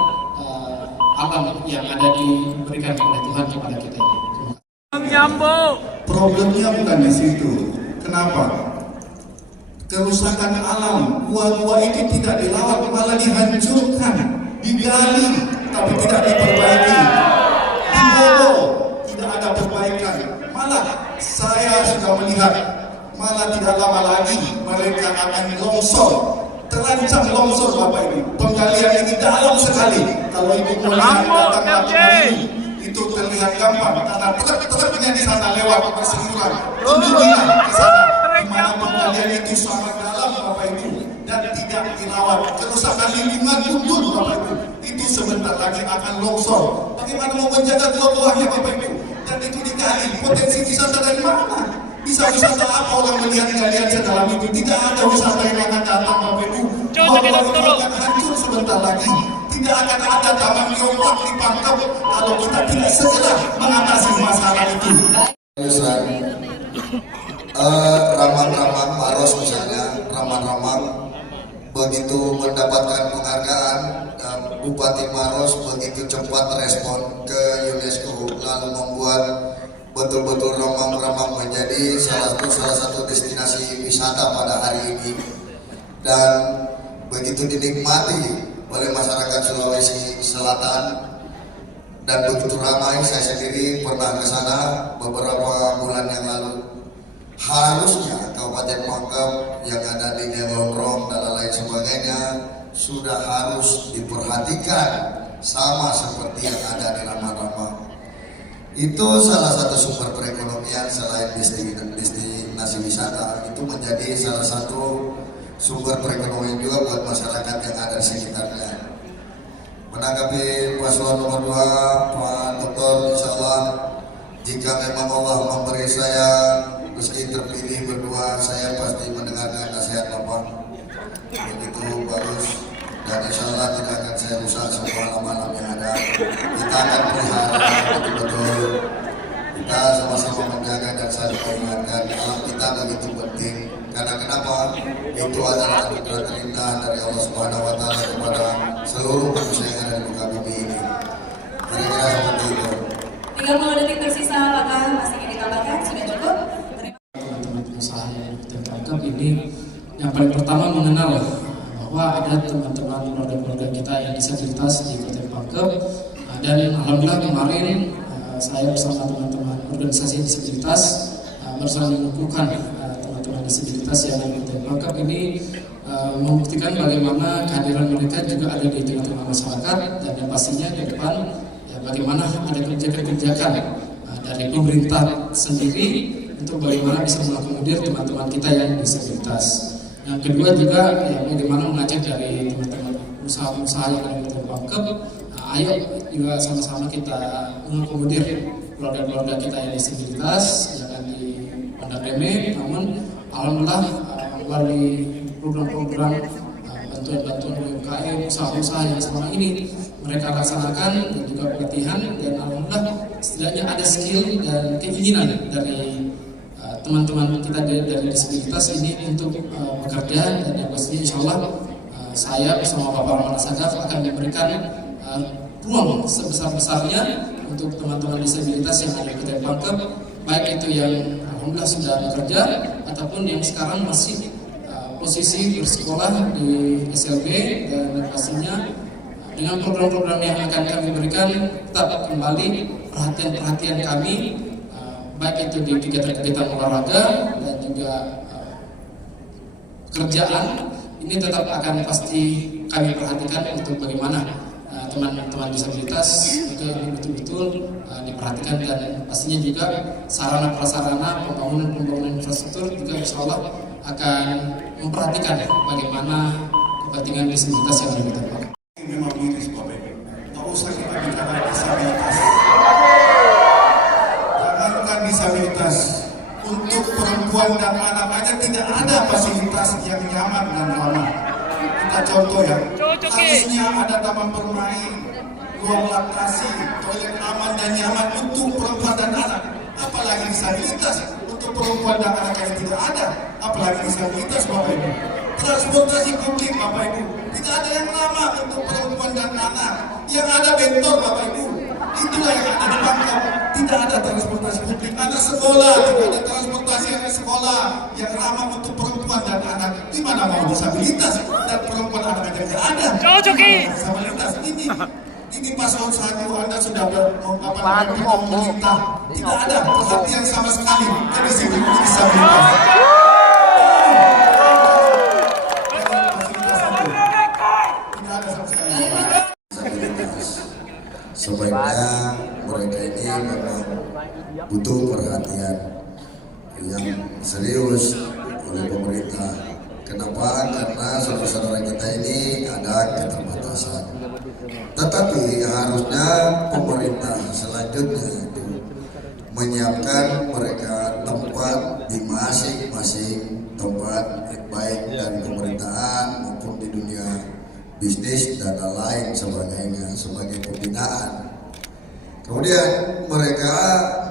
alam yang ada diberikan oleh Tuhan kepada kita ini. Problemnya bukan di situ. Kenapa? Kerusakan alam, gua-gua itu tidak dirawat, malah dihancurkan, digali, tapi tidak diperbaiki. Dibobol, tidak ada perbaikan. Malah saya sudah melihat, malah tidak lama lagi mereka akan longsor, terancam longsor Bapak Ibu. Penggalian ini dalam sekali. Kalau Ibu melihat datang itu terlihat gampang karena truk-truknya di sana lewat berseliweran. Kunjungilah ke sana. Di mana penggalian itu sangat dalam Bapak Ibu dan tidak dirawat. Kerusakan lingkungan mundur Bapak Ibu. Itu sebentar lagi akan longsor. Bagaimana mau menjaga keluarnya Bapak Ibu? Dan itu digali. Potensi wisata dari mana? Bisa wisata apa orang melihat galian sedalam itu? Tidak ada wisata yang akan datang Bapak Ibu. Bahwa itu akan hancur sebentar lagi. Tidak akan ada taman geopark di Pangkep kalau kita tidak segera mengatasi masalah itu. Ramang-ramang Maros misalnya, ramang-ramang begitu mendapatkan penghargaan, dan Bupati Maros begitu cepat respon ke UNESCO, lalu membuat betul-betul ramang-ramang menjadi salah satu destinasi wisata pada hari ini, dan begitu dinikmati oleh masyarakat Sulawesi Selatan, dan begitu ramai. Saya sendiri pernah ke sana beberapa bulan yang lalu. Harusnya Kabupaten Pangkep yang ada di Nelongrong dan lain sebagainya sudah harus diperhatikan sama seperti yang ada di Ramang-Ramang. Itu salah satu sumber perekonomian selain destinasi wisata. Itu menjadi salah satu sumber perekonomian juga buat masyarakat yang ada di sekitarnya. Menanggapi paslon nomor 2, Pak Dokter, insya Allah jika memang Allah memberi saya meski terpilih berdua, saya pasti mendengarkan nasihat Bapak. Begitu bagus, dan insya Allah tidak akan saya rusak semua alam-alam yang ada. Kita akan pelihara betul-betul. Kita sama-sama menjaga dan saling mengingatkan alam kita begitu penting. Karena kenapa? Itu adalah anugerah terindah dari Allah Subhanahu Wa Taala kepada seluruh manusia yang ada di muka bumi ini. Kira-kira seperti itu. 30 detik tersisa, apakah masih ingin ditambahkan? Sudah cukup? Teman-teman pengusaha yang Pangkep ini yang paling pertama mengenal bahwa ada teman-teman keluarga kita yang disabilitas di Kabupaten Pangkep, dan alhamdulillah kemarin saya bersama teman-teman organisasi disabilitas bersama mengukuhkan teman-teman disabilitas yang ada di Kabupaten Pangkep ini membuktikan bagaimana kehadiran mereka juga ada di tengah-tengah masyarakat, dan yang pastinya ke depan bagaimana ada kebijakan-kebijakan dari pemerintah sendiri untuk bagaimana bisa mengakomodir teman-teman kita yang disabilitas. Yang kedua juga bagaimana mengajak dari teman-teman usaha-usaha yang ada di Pangkep. Ayo juga sama-sama kita mengakomodir keluarga-keluarga kita yang disabilitas, jangan dipandang remeh. Namun alhamdulillah melalui program-program bantuan-bantuan UMKM, usaha-usaha yang selama ini mereka laksanakan dan juga pelatihan, dan alhamdulillah setidaknya ada skill dan keinginan dari teman-teman kita dari disabilitas ini untuk bekerja, dan yang pastinya insya Allah saya bersama Bapak Rahman Sagaf akan memberikan ruang sebesar-besarnya untuk teman-teman disabilitas yang ada di Kota Pangkep, baik itu yang alhamdulillah sudah bekerja ataupun yang sekarang masih posisi bersekolah di SLB, dan pastinya dengan program-program yang akan kami berikan tetap kembali perhatian kami, baik itu di kegiatan-kegiatan olahraga dan juga kerjaan, ini tetap akan pasti kami perhatikan untuk bagaimana teman-teman disabilitas itu betul-betul diperhatikan, dan pastinya juga sarana prasarana pembangunan infrastruktur juga insya Allah akan memperhatikan bagaimana kepentingan disabilitas yang ada di tempat. Memang miris Bapak Ibu, tak usah kita bicara disabilitas. Jangankan disabilitas, untuk perempuan dan anak aja tidak ada fasilitas yang nyaman dan ramah. Kita contoh ya, harusnya ada taman bermain, ruang laktasi, toilet aman dan nyaman untuk perempuan dan anak. Apalagi disabilitas, untuk perempuan dan anak yang tidak ada, apalagi disabilitas Bapak Ibu. Transportasi publik Bapak Ibu, tidak ada yang ramah untuk perempuan dan anak. Yang ada bentor Bapak Ibu, itulah yang ada di Pangkep. Tidak ada transportasi publik, anak sekolah, tidak ada transportasi anak sekolah yang ramah untuk perempuan dan anak. Di mana mau disabilitas dan perempuan anak yang tidak ada. Disabilitas ini paslon 1 Anda sudah pemerintah, tidak ada perhatian sama sekali ke disabilitas. Sebaiknya mereka ini memang butuh perhatian yang serius oleh pemerintah. Kenapa? Karena saudara-saudara kita ini ada keterbatasan. Tetapi harusnya pemerintah selanjutnya itu menyiapkan mereka tempat di masing-masing tempat, baik dari pemerintahan maupun di dunia bisnis dan lain sebagainya sebagai pembinaan. Kemudian mereka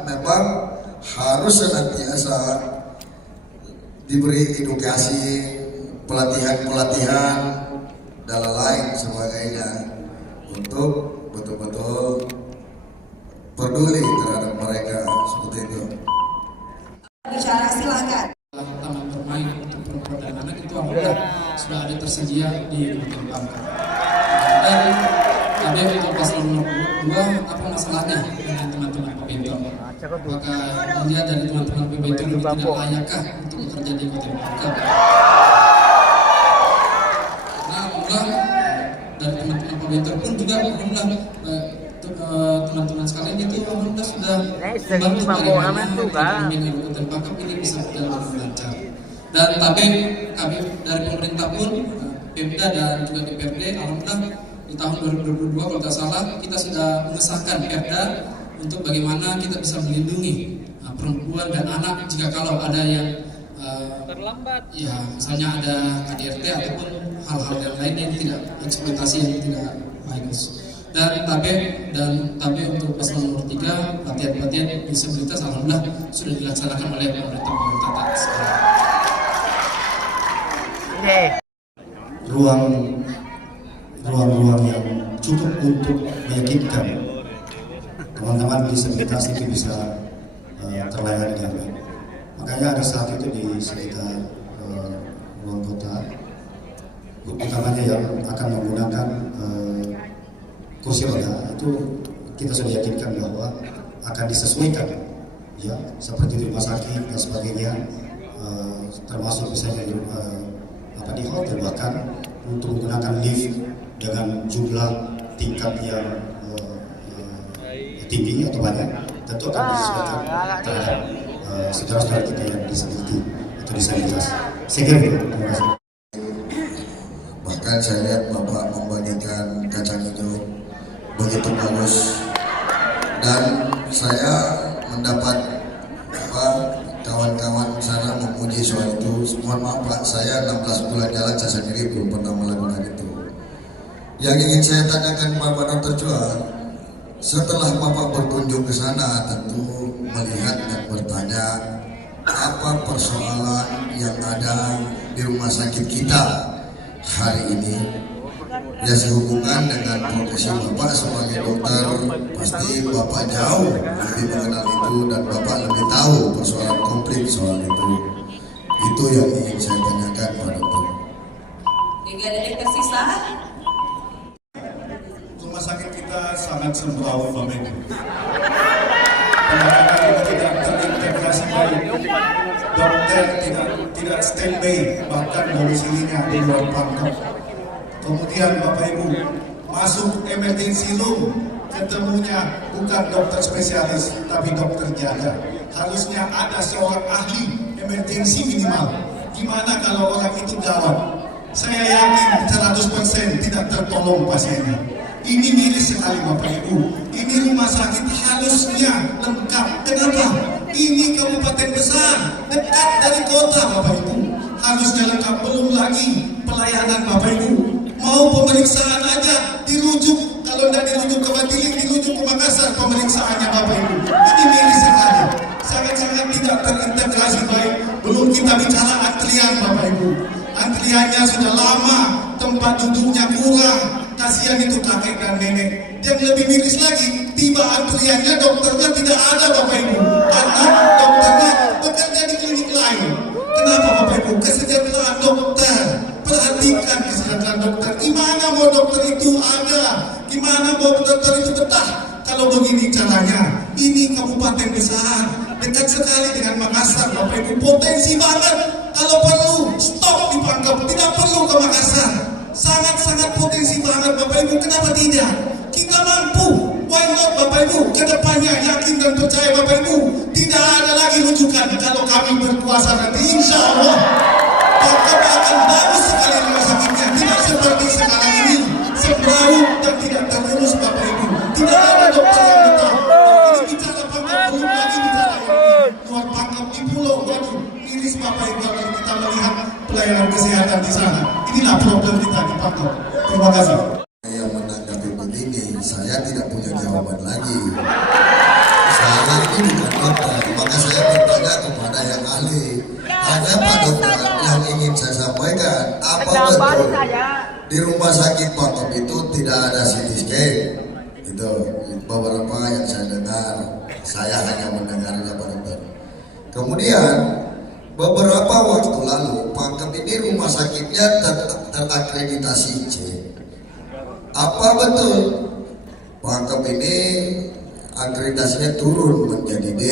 memang harus senantiasa diberi edukasi, pelatihan dan lain sebagainya untuk betul-betul peduli terhadap mereka, seperti itu. Bicara silakan. Taman bermain untuk perempuan dan anak itu alhamdulillah sudah ada tersedia di Kota Pangkep. Dan ada untuk paslon nomor 2, apa masalahnya dengan teman-teman pebintor? Maka dilihat dari teman-teman pebintor ini tidak layakkah untuk bekerja di Kota Pangkep? Nah, alhamdulillah dari teman-teman pebintor pun juga alhamdulillah teman-teman sekalian itu alhamdulillah sudah membantu bagaimana ekonomi di Kota Pangkep ini bisa berjalan dengan lancar. Dan tapi kami dari pemerintah pun, Pemda dan juga DPRD, alhamdulillah di tahun 2022 kalau tidak salah kita sudah mengesahkan Perda untuk bagaimana kita bisa melindungi perempuan dan anak jika kalau ada yang terlambat, ya misalnya ada KDRT ataupun hal-hal yang lain yang tidak eksploitasi yang tidak bagus. Dan tapi untuk paslon nomor 3 pelatihan disabilitas alhamdulillah sudah dilaksanakan oleh pemerintah sekarang. Ruang-ruang yang cukup untuk meyakinkan teman-teman disabilitas itu bisa terlayani dengan baik. Makanya ada saat itu di sekitar ruang kota, utamanya yang akan menggunakan kursi roda itu kita sudah yakinkan bahwa akan disesuaikan, ya seperti di rumah sakit dan sebagainya, termasuk misalnya di hotel bahkan untuk menggunakan lift dengan jumlah tingkat yang tinggi atau banyak, tentu akan disesuaikan terhadap saudara-saudara kita yang disabilitas atau disabilitas. Saya kira terima kasih. Bahkan saya lihat Bapak membagikan kacang hijau begitu bagus, dan saya mendapat kawan-kawan sana memuji soal itu. Mohon maaf Pak, saya 16 bulan jalan saya sendiri belum pernah melakukan itu. Yang ingin saya tanyakan Bapak Dr. Juan, setelah Bapak berkunjung ke sana, tentu melihat dan bertanya apa persoalan yang ada di rumah sakit kita hari ini. Ya, sehubungan dengan profesi Bapak sebagai dokter, pasti Bapak jauh lebih mengenal itu dan Bapak lebih tahu persoalan komplit soal itu. Itu yang ingin saya tanyakan Pak Dokter. 3 detik tersisa. Rumah sakit kita sangat sembrono Bapak Ibu. Penanganan kita tidak terintegrasi baik. Dokter tidak standby, bahkan domisilinya di luar pangkep. Kemudian Bapak Ibu masuk emergency room, ketemunya bukan dokter spesialis tapi dokter jaga. Harusnya ada seorang ahli emergency minimal. Gimana kalau orang itu gawat? Saya yakin 100% tidak tertolong pasiennya. Ini miris sekali Bapak Ibu. Ini rumah sakit harusnya lengkap. Kenapa? Ini kabupaten besar, dekat dari kota Bapak Ibu. Harusnya lengkap, belum lagi pelayanan Bapak Ibu. Mau pemeriksaan aja dirujuk, kalau tidak dirujuk ke Batiling, dirujuk ke Makassar pemeriksaannya Bapak Ibu. Ini miris sekali. Sangat-sangat tidak terintegrasi baik. Belum kita bicara antrian Bapak Ibu. Antriannya sudah lama, tempat duduknya kurang. Kasihan itu kakek dan nenek. Yang lebih miris lagi, tiba antriannya dokternya tidak ada Bapak Ibu. Karena dokternya bekerja di klinik lain. Kenapa Bapak Ibu? Kesejahteraan dokter. Perhatikan kesejahteraan dokter. Gimana mau dokter itu ada? Gimana mau dokter itu betah? Kalau begini caranya, ini kabupaten besar, dekat sekali dengan Makassar Bapak Ibu. Potensi banget. Kalau perlu stop di Pangkep, tidak perlu ke Makassar. Sangat-sangat potensi banget Bapak Ibu. Kenapa tidak? Kita mampu. Why not Bapak Ibu? Kedepannya yakin dan percaya Bapak Ibu, tidak ada lagi rujukan. Kalau kami berkuasa nanti, insya Allah Pangkep akan bagus sekali rumah sakitnya. Tidak seperti sekarang ini, semrawut dan tidak terurus Bapak Ibu. Tidak ada dokter yang betah. Ini bicara Pangkep, belum lagi bicara luar Pangkep di pulau. Waduh, miris Bapak Ibu kalau kita melihat pelayanan kesehatan di sana. Inilah problem kita di Pangkep. Terima kasih. Yang menanggapi begini, saya tidak punya jawaban lagi. Saya ini bukan dokter, maka saya bertanya kepada yang ahli. Ada Pak Dokter yang ingin saya sampaikan, apa betul di rumah sakit Pangkep itu tidak ada CT scan? Itu beberapa yang saya dengar. Saya hanya mendengarnya Pak Dokter. Kemudian beberapa waktu lalu Pangkep ini rumah sakitnya terakreditasi C. Apa betul Pangkep ini akreditasinya turun menjadi D?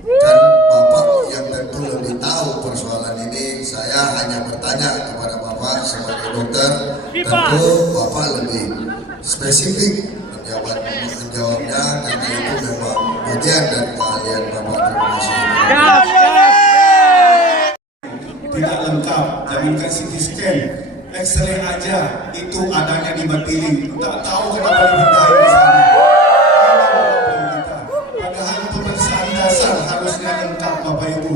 Kan Bapak yang tentu lebih tahu persoalan ini. Saya hanya bertanya kepada Bapak sebagai dokter. Tentu Bapak lebih spesifik menjawabnya karena itu memang bagian dan keahlian Bapak. Terima kasih. Tidak lengkap, jangankan CT scan, X-ray aja itu adanya di Batiling. Tak tahu kenapa dipindahin di sana. Padahal pemeriksaan dasar harusnya lengkap Bapak Ibu.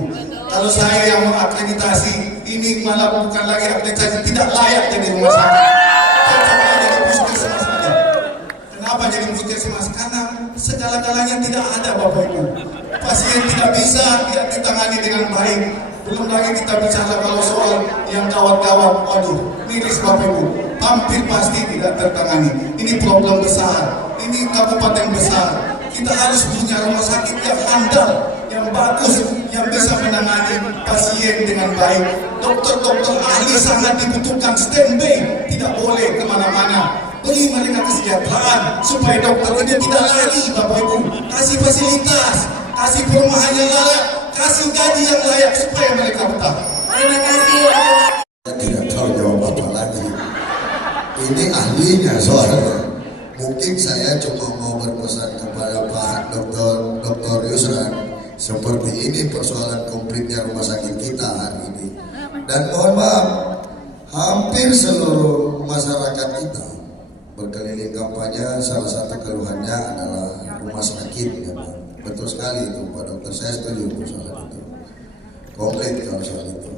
Kalau saya yang mengakreditasi, ini malah bukan lagi akreditasi, tidak layak jadi rumah sakit. Cocoknya jadi puskesmas saja. Kenapa jadi puskesmas? Karena segala-galanya tidak ada Bapak Ibu. Pasien tidak bisa ditangani dengan baik. Belum lagi kita bicara kalau soal yang gawat-gawat, waduh, miris Bapak Ibu. Hampir pasti tidak tertangani. Ini problem besar. Ini kabupaten besar. Kita harus punya rumah sakit yang handal, yang bagus, yang bisa menangani pasien dengan baik. Dokter-dokter ahli sangat dibutuhkan, standby, tidak boleh kemana-mana. Beri mereka kesejahteraan supaya dokter ini tidak lari Bapak Ibu. Kasih fasilitas, kasih perumahan yang layak, kasih gaji yang layak supaya mereka betah. Terima kasih. Saya tidak tahu jawab apa lagi. Ini ahlinya soalnya. Mungkin saya cuma mau berpesan kepada Pak Dr. Yusran, seperti ini persoalan komplitnya rumah sakit kita hari ini. Dan mohon maaf, hampir seluruh masyarakat kita berkeliling kampanye, salah satu keluhannya adalah rumah sakit, ya Bang. Betul sekali itu Pak Dokter, saya setuju soal itu. Komplit kalau soal itu.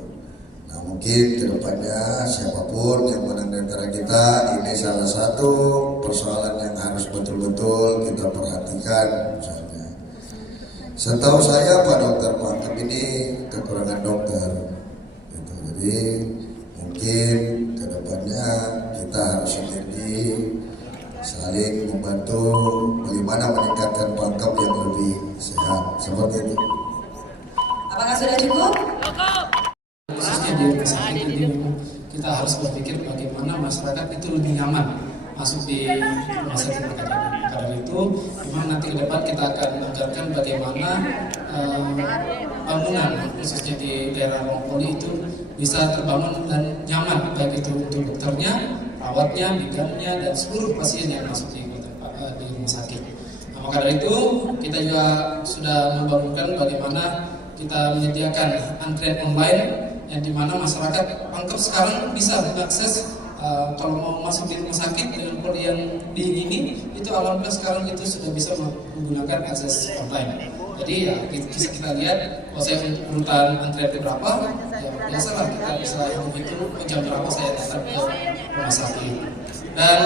Nah mungkin kedepannya siapapun yang menang di antara kita, ini salah satu persoalan yang harus betul-betul kita perhatikan misalnya. Setahu saya Pak Dokter Mangkep ini kekurangan dokter gitu. Jadi mungkin kedepannya kita harus sinergi, saling membantu bagaimana meningkatkan Pangkep yang lebih sehat seperti itu. Apakah sudah cukup? Khususnya di rumah sakit ini memang kita harus berpikir bagaimana masyarakat itu lebih nyaman masuk di rumah sakit Mekadari. Karena itu memang nanti ke depan kita akan anggarkan bagaimana bangunan khususnya di daerah Rongpoli itu bisa terbangun dan nyaman, baik itu untuk dokternya, perawatnya, bidannya, dan seluruh pasien yang masuk di rumah sakit. Nah, maka dari itu kita juga sudah membangunkan bagaimana kita menyediakan antrian online yang dimana masyarakat Pangkep sekarang bisa mengakses kalau mau masuk di rumah sakit dengan kode yang diingini itu alhamdulillah sekarang itu sudah bisa menggunakan akses online. Jadi ya bisa kita lihat saya untuk urutan antrian berapa, ya biasalah kita bisa hitung jam berapa saya datang ke rumah sakit. Dan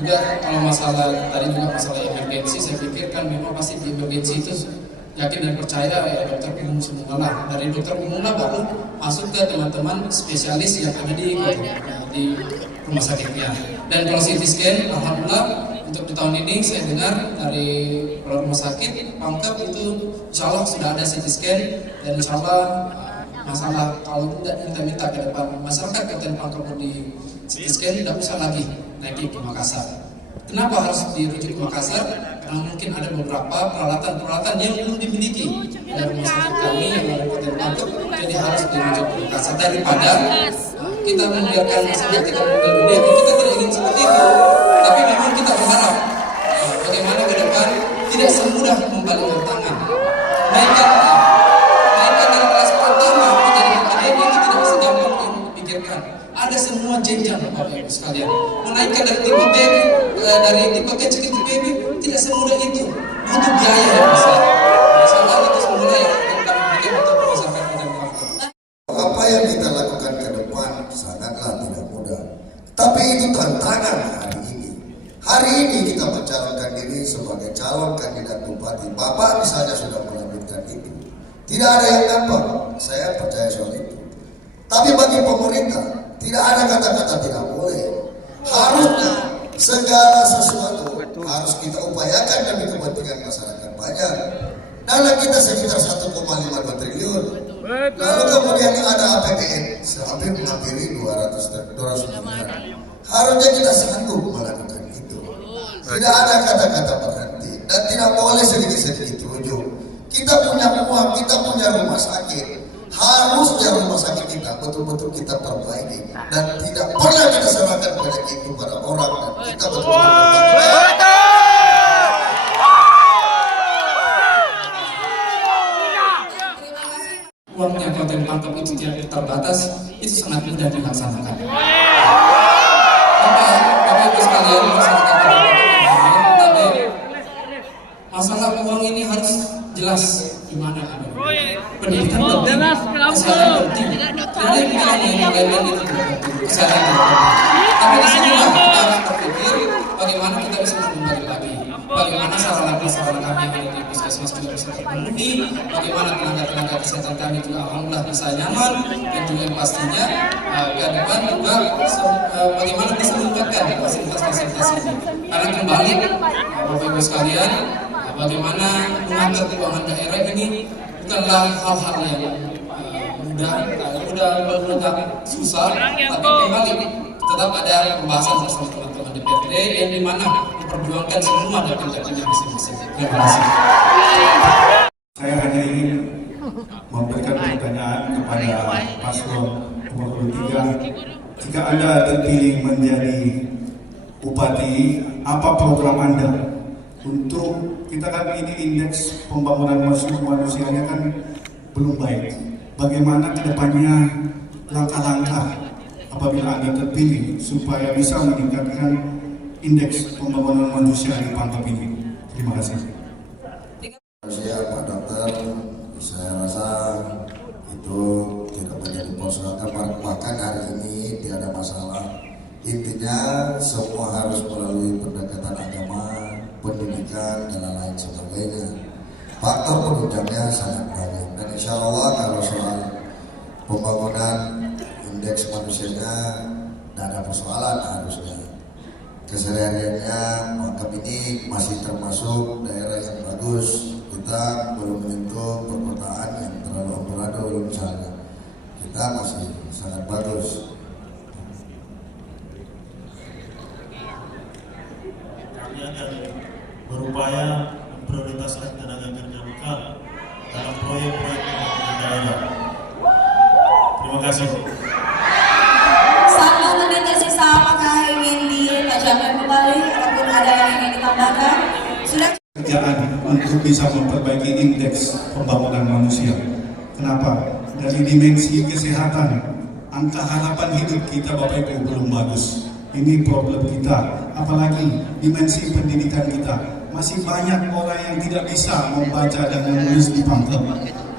juga kalau masalah tadi juga masalah emergensi, saya pikir kan memang pasti di emergensi itu yakin dan percaya ya dokter umum semua lah. Dari dokter umum lah baru masuk ke teman-teman spesialis yang ada di rumah sakitnya. Dan kalau CT scan, alhamdulillah untuk di tahun ini saya dengar dari rumah sakit Pangkep itu insya Allah sudah ada CT scan, dan insya Allah masalah kalau tidak kita minta ke depan masyarakat Kabupaten Pangkep di CT scan tidak usah lagi naik ke Makassar. Kenapa harus dirujuk ke Makassar? Karena mungkin ada beberapa peralatan-peralatan yang belum dimiliki oleh rumah sakit kami yang ada di Kabupaten Pangkep, jadi harus dirujuk ke Makassar. Daripada kita membiarkan masyarakat kita meninggal dunia, kita tidak ingin seperti itu. Tapi memang kita berharap bagaimana ke depan tidak semudah membalikkan tangan. Naikkan dari kelas pertama menjadi akademi itu tidak segampang yang dipikirkan. Ada semua jenjang Bapak Ibu sekalian. Menaikkan dari tipe B, dari tipe kecil ke tipe B tidak semudah itu. Butuh biaya yang besar. Misalnya itu semuanya yang kami berikan untuk masyarakat kita. Apa yang kita lakukan ke depan sangatlah tidak mudah. Tapi itu tantangan hari ini. Hari ini kita mencalonkan diri sebagai calon kandidat bupati. Bapak misalnya sudah melanjutkan itu. Tidak ada yang gampang. Saya percaya soal itu. Tapi bagi pemerintah tidak ada kata-kata tidak boleh. Harusnya segala sesuatu harus kita upayakan demi kepentingan masyarakat banyak. Dana kita sekitar 1,52 triliun. Lalu kemudian ada APBN hampir menghampiri 200 miliar. Harusnya kita sanggup melakukan itu. Tidak ada kata-kata berhenti dan tidak boleh sedikit-sedikit rujuk. Kita punya uang, kita punya rumah sakit. Harusnya rumah sakit kita betul-betul kita perbaiki dan tidak pernah kita serahkan pada itu pada orang, dan kita betul-betul uangnya Kabupaten Pangkep itu tidak terbatas, itu sangat mudah dilaksanakan. Bapak Ibu sekalian, masalah uang ini harus jelas gimana pendidikan penting, kesehatan penting, dari yang lain-lain itu kesehatan penting. Tapi di sini kita harus berpikir bagaimana kita bisa membagi lagi, bagaimana sarana-sarana kami yang ada di puskesmas juga bisa terpenuhi, bagaimana tenaga-tenaga kesehatan kami juga alhamdulillah bisa nyaman, dan juga pastinya ke depan juga bagaimana bisa meningkatkan fasilitas-fasilitas ini. Karena kembali Bapak Ibu sekalian, bagaimana mengatur keuangan daerah ini bukanlah hal-hal yang mudah susah, tapi kembali tetap ada pembahasan bersama teman-teman DPRD yang dimana memperjuangkan semua dapil-dapilnya masing-masing. Terima kasih. Saya hanya ingin memberikan pertanyaan kepada paslon nomor 23. Jika Anda terpilih menjadi bupati, apa program Anda untuk kita kan ini indeks pembangunan manusianya kan belum baik. Bagaimana kedepannya langkah-langkah apabila Anda terpilih supaya bisa meningkatkan indeks pembangunan manusia di Pangkep ini. Terima kasih. Saya Pak Dokter, saya rasa itu tidak menjadi persoalan, bahkan hari ini tidak ada masalah. Intinya semua harus melalui pendekatan agama, pendidikan dan lain sebagainya. Faktor penunjangnya sangat banyak dan insya Allah kalau soal pembangunan indeks manusianya tidak ada persoalan harusnya. Kesehariannya Pangkep ini masih termasuk daerah yang bagus. Kita belum menyentuh perkotaan yang terlalu amburadul misalnya. Kita masih sangat bagus. Kami akan berupaya memprioritaskan tenaga kerja lokal dalam proyek-proyek pembangunan daerah. Terima kasih. Satu menit tersisa, apakah ingin ditajamkan kembali ataupun ada yang ingin ditambahkan? Sudah. Kerjaan untuk bisa memperbaiki indeks pembangunan manusia. Kenapa? Dari dimensi kesehatan, angka harapan hidup kita Bapak Ibu belum bagus. Ini problem kita. Apalagi dimensi pendidikan kita. Masih banyak orang yang tidak bisa membaca dan menulis di Pangkep.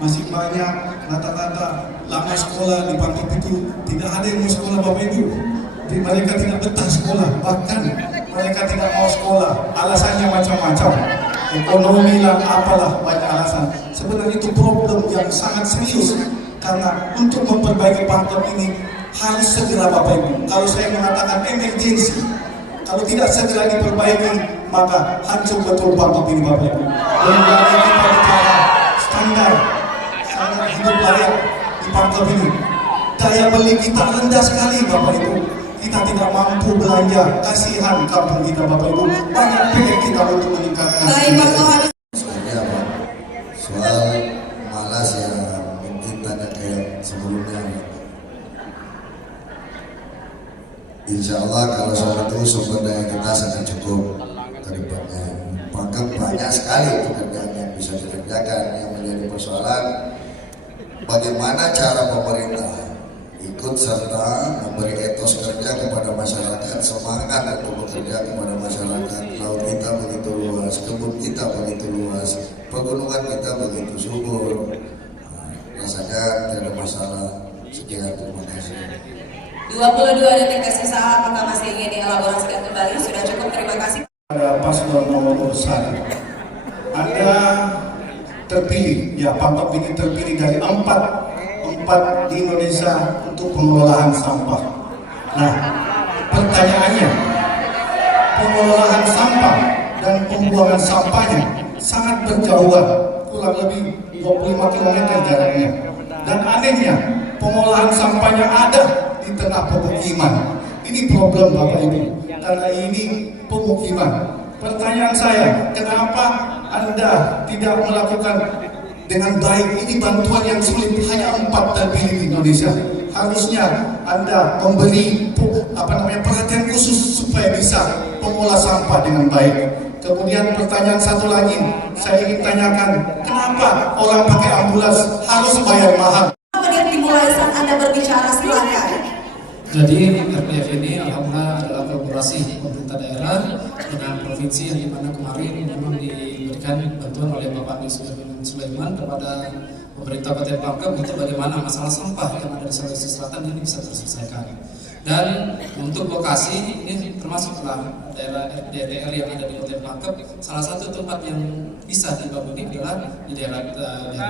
Masih banyak rata-rata lama sekolah di Pangkep itu tidak ada yang mau sekolah Bapak Ibu. Mereka tidak betah sekolah, bahkan mereka tidak mau sekolah. Alasannya macam-macam. Ekonomi lah, apalah, banyak alasan. Sebenarnya itu problem yang sangat serius. Karena untuk memperbaiki Pangkep ini harus segera Bapak Ibu. Kalau saya mengatakan emergency, kalau tidak segera diperbaiki, maka hancur betul Pangkep ini Bapak Ibu. Dan lagi kita bicara standar hidup layak di Pangkep ini. Daya beli kita rendah sekali Bapak Ibu. Kita tidak mampu belanja, kasihan kampung kita Bapak Ibu. Banyak proyek kita untuk meningkatkan. Soalnya Pak, soal malas ya mungkin tanya kayak sebelumnya. Insya Allah kalau soal itu sumber daya kita sangat cukup ke depannya. Pangkep banyak sekali pekerjaan yang bisa dikerjakan. Yang menjadi persoalan bagaimana cara pemerintah ikut serta memberi etos kerja kepada masyarakat, semangat untuk bekerja kepada masyarakat. Laut kita begitu luas, kebun kita begitu luas, pegunungan kita begitu subur. Rasanya tidak ada masalah. Sekian, terima kasih. 22 detik tersisa, apakah masih ingin dielaborasikan kembali? Sudah cukup, terima kasih. Pada paslon nomor 1, Anda terpilih, ya Pangkep ini terpilih dari empat di Indonesia untuk pengelolaan sampah. Nah, pertanyaannya, pengelolaan sampah dan pembuangan sampahnya sangat berjauhan, kurang lebih 25 km jaraknya. Dan anehnya, pengolahan sampahnya ada di tengah pemukiman. Ini problem Bapak Ibu, karena ini pemukiman. Pertanyaan saya, kenapa Anda tidak melakukan dengan baik? Ini bantuan yang sulit, hanya 4 terpilih di Indonesia. Harusnya Anda memberi perhatian khusus supaya bisa mengolah sampah dengan baik. Kemudian pertanyaan satu lagi, saya ingin tanyakan, kenapa orang pakai ambulans harus bayar mahal? Kemudian dimulai saat Anda berbicara, silakan. Jadi RPF ini alhamdulillah adalah kolaborasi pemerintah daerah dengan provinsi yang dimana kemarin memang diberikan bantuan oleh Bapak Anies Sulaiman kepada pemerintah Kabupaten Pangkep untuk bagaimana masalah sampah yang ada di Sulawesi Selatan ini bisa terselesaikan. Dan untuk lokasi ini termasuklah daerah DTR yang ada di Kabupaten Pangkep. Salah satu tempat yang bisa dibangun ini adalah di daerah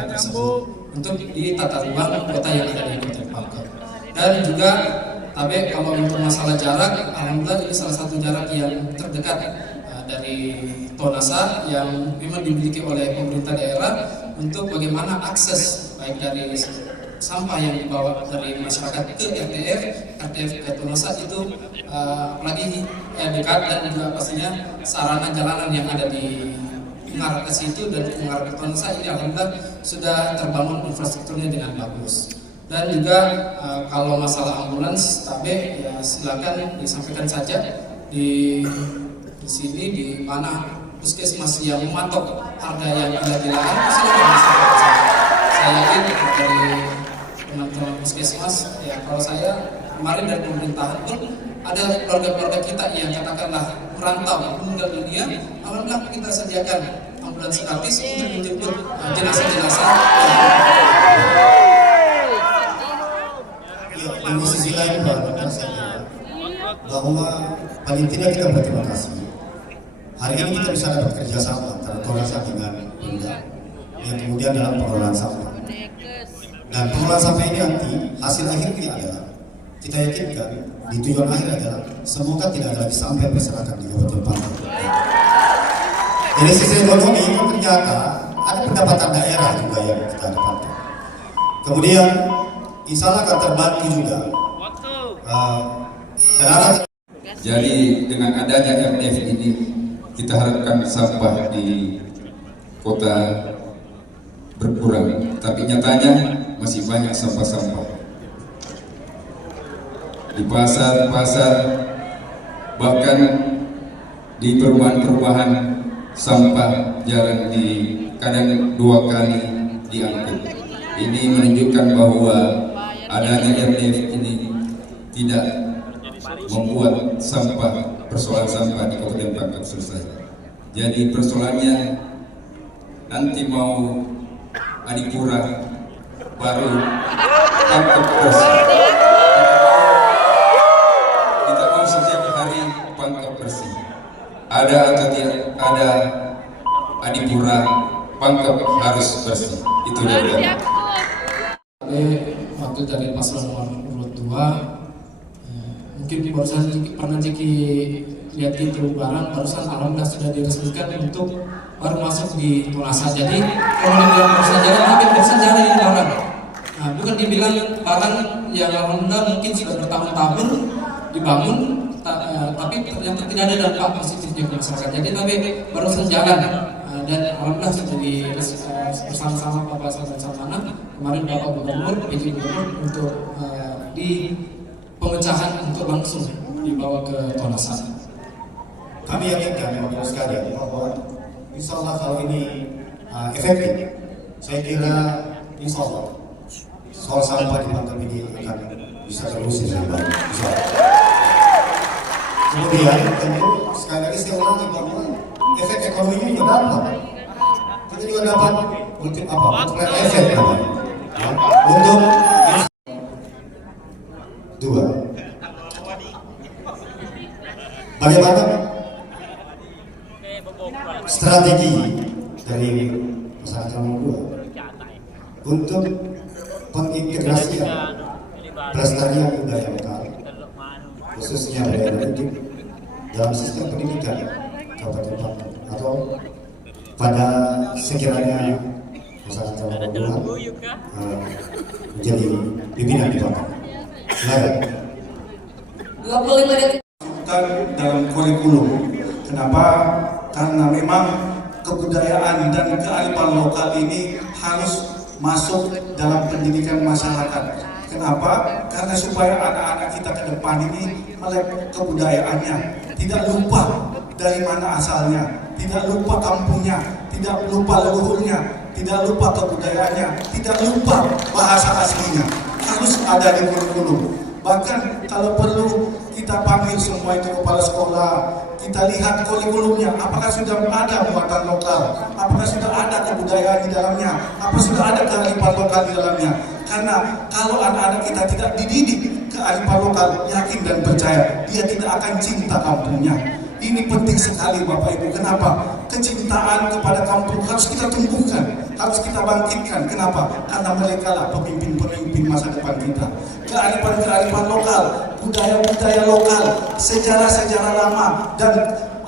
tersebut untuk di tata ruang kota yang ada di Kabupaten Pangkep. Dan juga tapi kalau untuk masalah jarak, alhamdulillah ini salah satu jarak yang terdekat dari Tonasa yang memang dimiliki oleh pemerintah daerah untuk bagaimana akses baik dari sampah yang dibawa dari masyarakat ke RTF ke Tonasa itu apalagi dekat, dan juga pastinya sarana jalanan yang ada di mengarah ke situ dan mengarah ke Tonasa ini alhamdulillah sudah terbangun infrastrukturnya dengan bagus. Dan juga kalau masalah ambulans, tapi ya silakan disampaikan saja di sini di mana puskesmas yang mematok harga yang ada di lahan, silakan disampaikan saja. Saya yakin dari teman-teman puskesmas, ya kalau saya kemarin dari pemerintahan pun ada keluarga-keluarga kita yang katakanlah merantau meninggal dunia, alhamdulillah kita sediakan ambulans gratis untuk menjemput jenazah-jenazah. Di sisi lain Pak, saya kira bahwa paling tidak kita berterima kasih. Hari ini kita bisa dapat kerjasama antara Komnas HAM dengan Pemda yang kemudian dalam pengelolaan sampah. Dan pengelolaan sampah ini nanti hasil akhirnya adalah kita yakinkan di tujuan akhir adalah semoga tidak ada lagi sampah berserakan di Kabupaten Pantang. Dari sisi ekonomi ternyata ada pendapatan daerah juga yang kita dapatkan. Kemudian insya Allah akan terbantu juga. Jadi dengan adanya RDF ini kita harapkan sampah di kota berkurang, tapi nyatanya masih banyak sampah-sampah di pasar-pasar, bahkan di perumahan-perumahan sampah jarang kadang 2 kali diangkut. Ini menunjukkan bahwa adanya RDF ini tidak membuat persoalan sampah di Kabupaten Pangkep selesai. Jadi persoalannya nanti mau Adipura baru Pangkep bersih. Kita mau setiap hari Pangkep bersih. Ada atau tidak ada Adipura, Pangkep harus bersih. Itu dia. Waktu dari paslon nomor 2, mungkin barusan pernah Ciki lihat itu barang barusan alhamdulillah sudah diresmikan untuk baru masuk di Tunasa. Jadi kalau dibilang barusan jalan, tapi barusan jalan ini barang. Nah, bukan dibilang barang yang alhamdulillah mungkin sudah bertahun-tahun dibangun, tapi ternyata tidak ada dampak positifnya ke masyarakat. Jadi tapi barusan jalan. Dan alhamdulillah sudah bersama-sama Bapak Samana kemarin Bapak Gubernur, PJ Gubernur untuk di pemecahan untuk langsung dibawa ke Tunasa. Kami yakinkan Bapak sekalian bahwa insya Allah kalau ini efektif, saya kira insya Allah soal sampah di Pangkep ini akan bisa terusir dengan baik. Kemudian tentu sekali lagi saya ulangi bahwa efek ekonominya juga dapat. Kita juga dapat untuk apa? Untuk efek namanya. Untuk 2. Bagaimana strategi dari pasangan calon 2 untuk pengintegrasian pelestarian budaya lokal, khususnya budaya politik dalam sistem pendidikan Kabupaten Pangkep, atau pada sekiranya pasangan calon 2 menjadi pimpinan di Pangkep. Silakan. 25 detik. Dalam kurikulum. Kenapa? Karena memang kebudayaan dan kearifan lokal ini harus masuk dalam pendidikan masyarakat. Kenapa? Karena supaya anak-anak kita ke depan ini melek kebudayaannya, tidak lupa dari mana asalnya, tidak lupa kampungnya, tidak lupa leluhurnya, tidak lupa kebudayaannya, tidak lupa bahasa aslinya. Harus ada di kurikulum. Bahkan kalau perlu kita panggil semua itu kepala sekolah, kita lihat kurikulumnya, apakah sudah ada muatan lokal, apakah sudah ada kebudayaan di dalamnya, apa sudah ada kearifan lokal di dalamnya. Karena kalau anak-anak kita tidak dididik kearifan lokal, yakin dan percaya dia tidak akan cinta kampungnya. Ini penting sekali Bapak Ibu. Kenapa? Kecintaan kepada kampung harus kita tumbuhkan, harus kita bangkitkan. Kenapa? Karena mereka lah pemimpin-pemimpin masa depan kita. Kearifan-kearifan lokal, budaya-budaya lokal, sejarah-sejarah lama, dan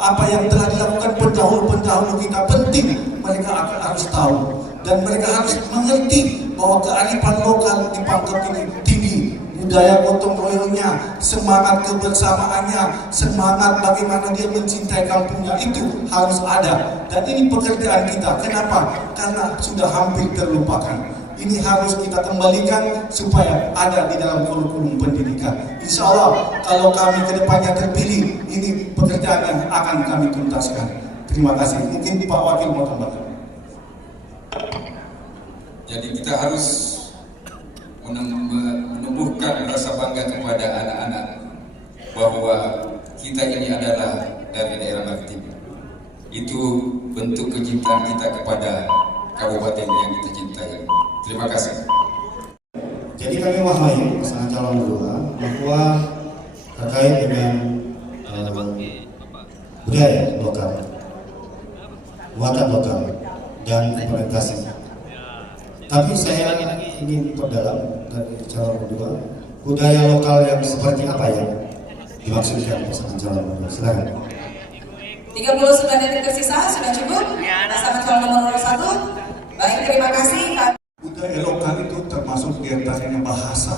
apa yang telah dilakukan pendahulu-pendahulu kita penting mereka harus tahu. Dan mereka harus mengerti bahwa kearifan lokal di Pangkep ini tinggi. Budaya gotong royongnya, semangat kebersamaannya, semangat bagaimana dia mencintai kampungnya itu harus ada. Dan ini pekerjaan kita. Kenapa? Karena sudah hampir terlupakan. Ini harus kita kembalikan supaya ada di dalam kurikulum pendidikan. Insya Allah kalau kami kedepannya terpilih, ini pekerjaan yang akan kami tuntaskan. Terima kasih. Mungkin Pak Wakil mau tambahkan. Jadi kita harus menumbuhkan rasa bangga kepada anak-anak bahwa kita ini adalah dari daerah maritim. Itu bentuk kecintaan kita kepada kabupaten yang kita cintai. Terima kasih. Jadi kami wahai pasangan calon dua bahwa terkait dengan budaya lokal, muatan lokal dan implementasi. Tapi saya ingin perdalam dari calon dua, budaya lokal yang seperti apa yang dimaksudkan pasangan calon dua. Silakan. 39 detik tersisa, sudah cukup? Pasangan calon nomor 1. Baik, terima kasih. Budaya lokal itu termasuk diantaranya bahasa.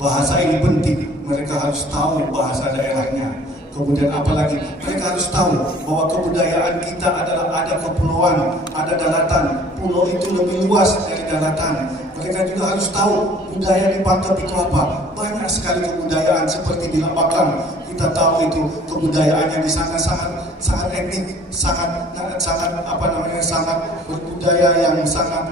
Bahasa ini penting, mereka harus tahu bahasa daerahnya. Kemudian apalagi mereka harus tahu bahwa kebudayaan kita adalah ada kepulauan, ada daratan. Pulau itu lebih luas dari daratan. Mereka juga harus tahu budaya di Pangkep itu apa. Banyak sekali kebudayaan seperti di Lambakang. Kita tahu itu kebudayaannya di sana sangat etnik, sangat berbudaya yang sangat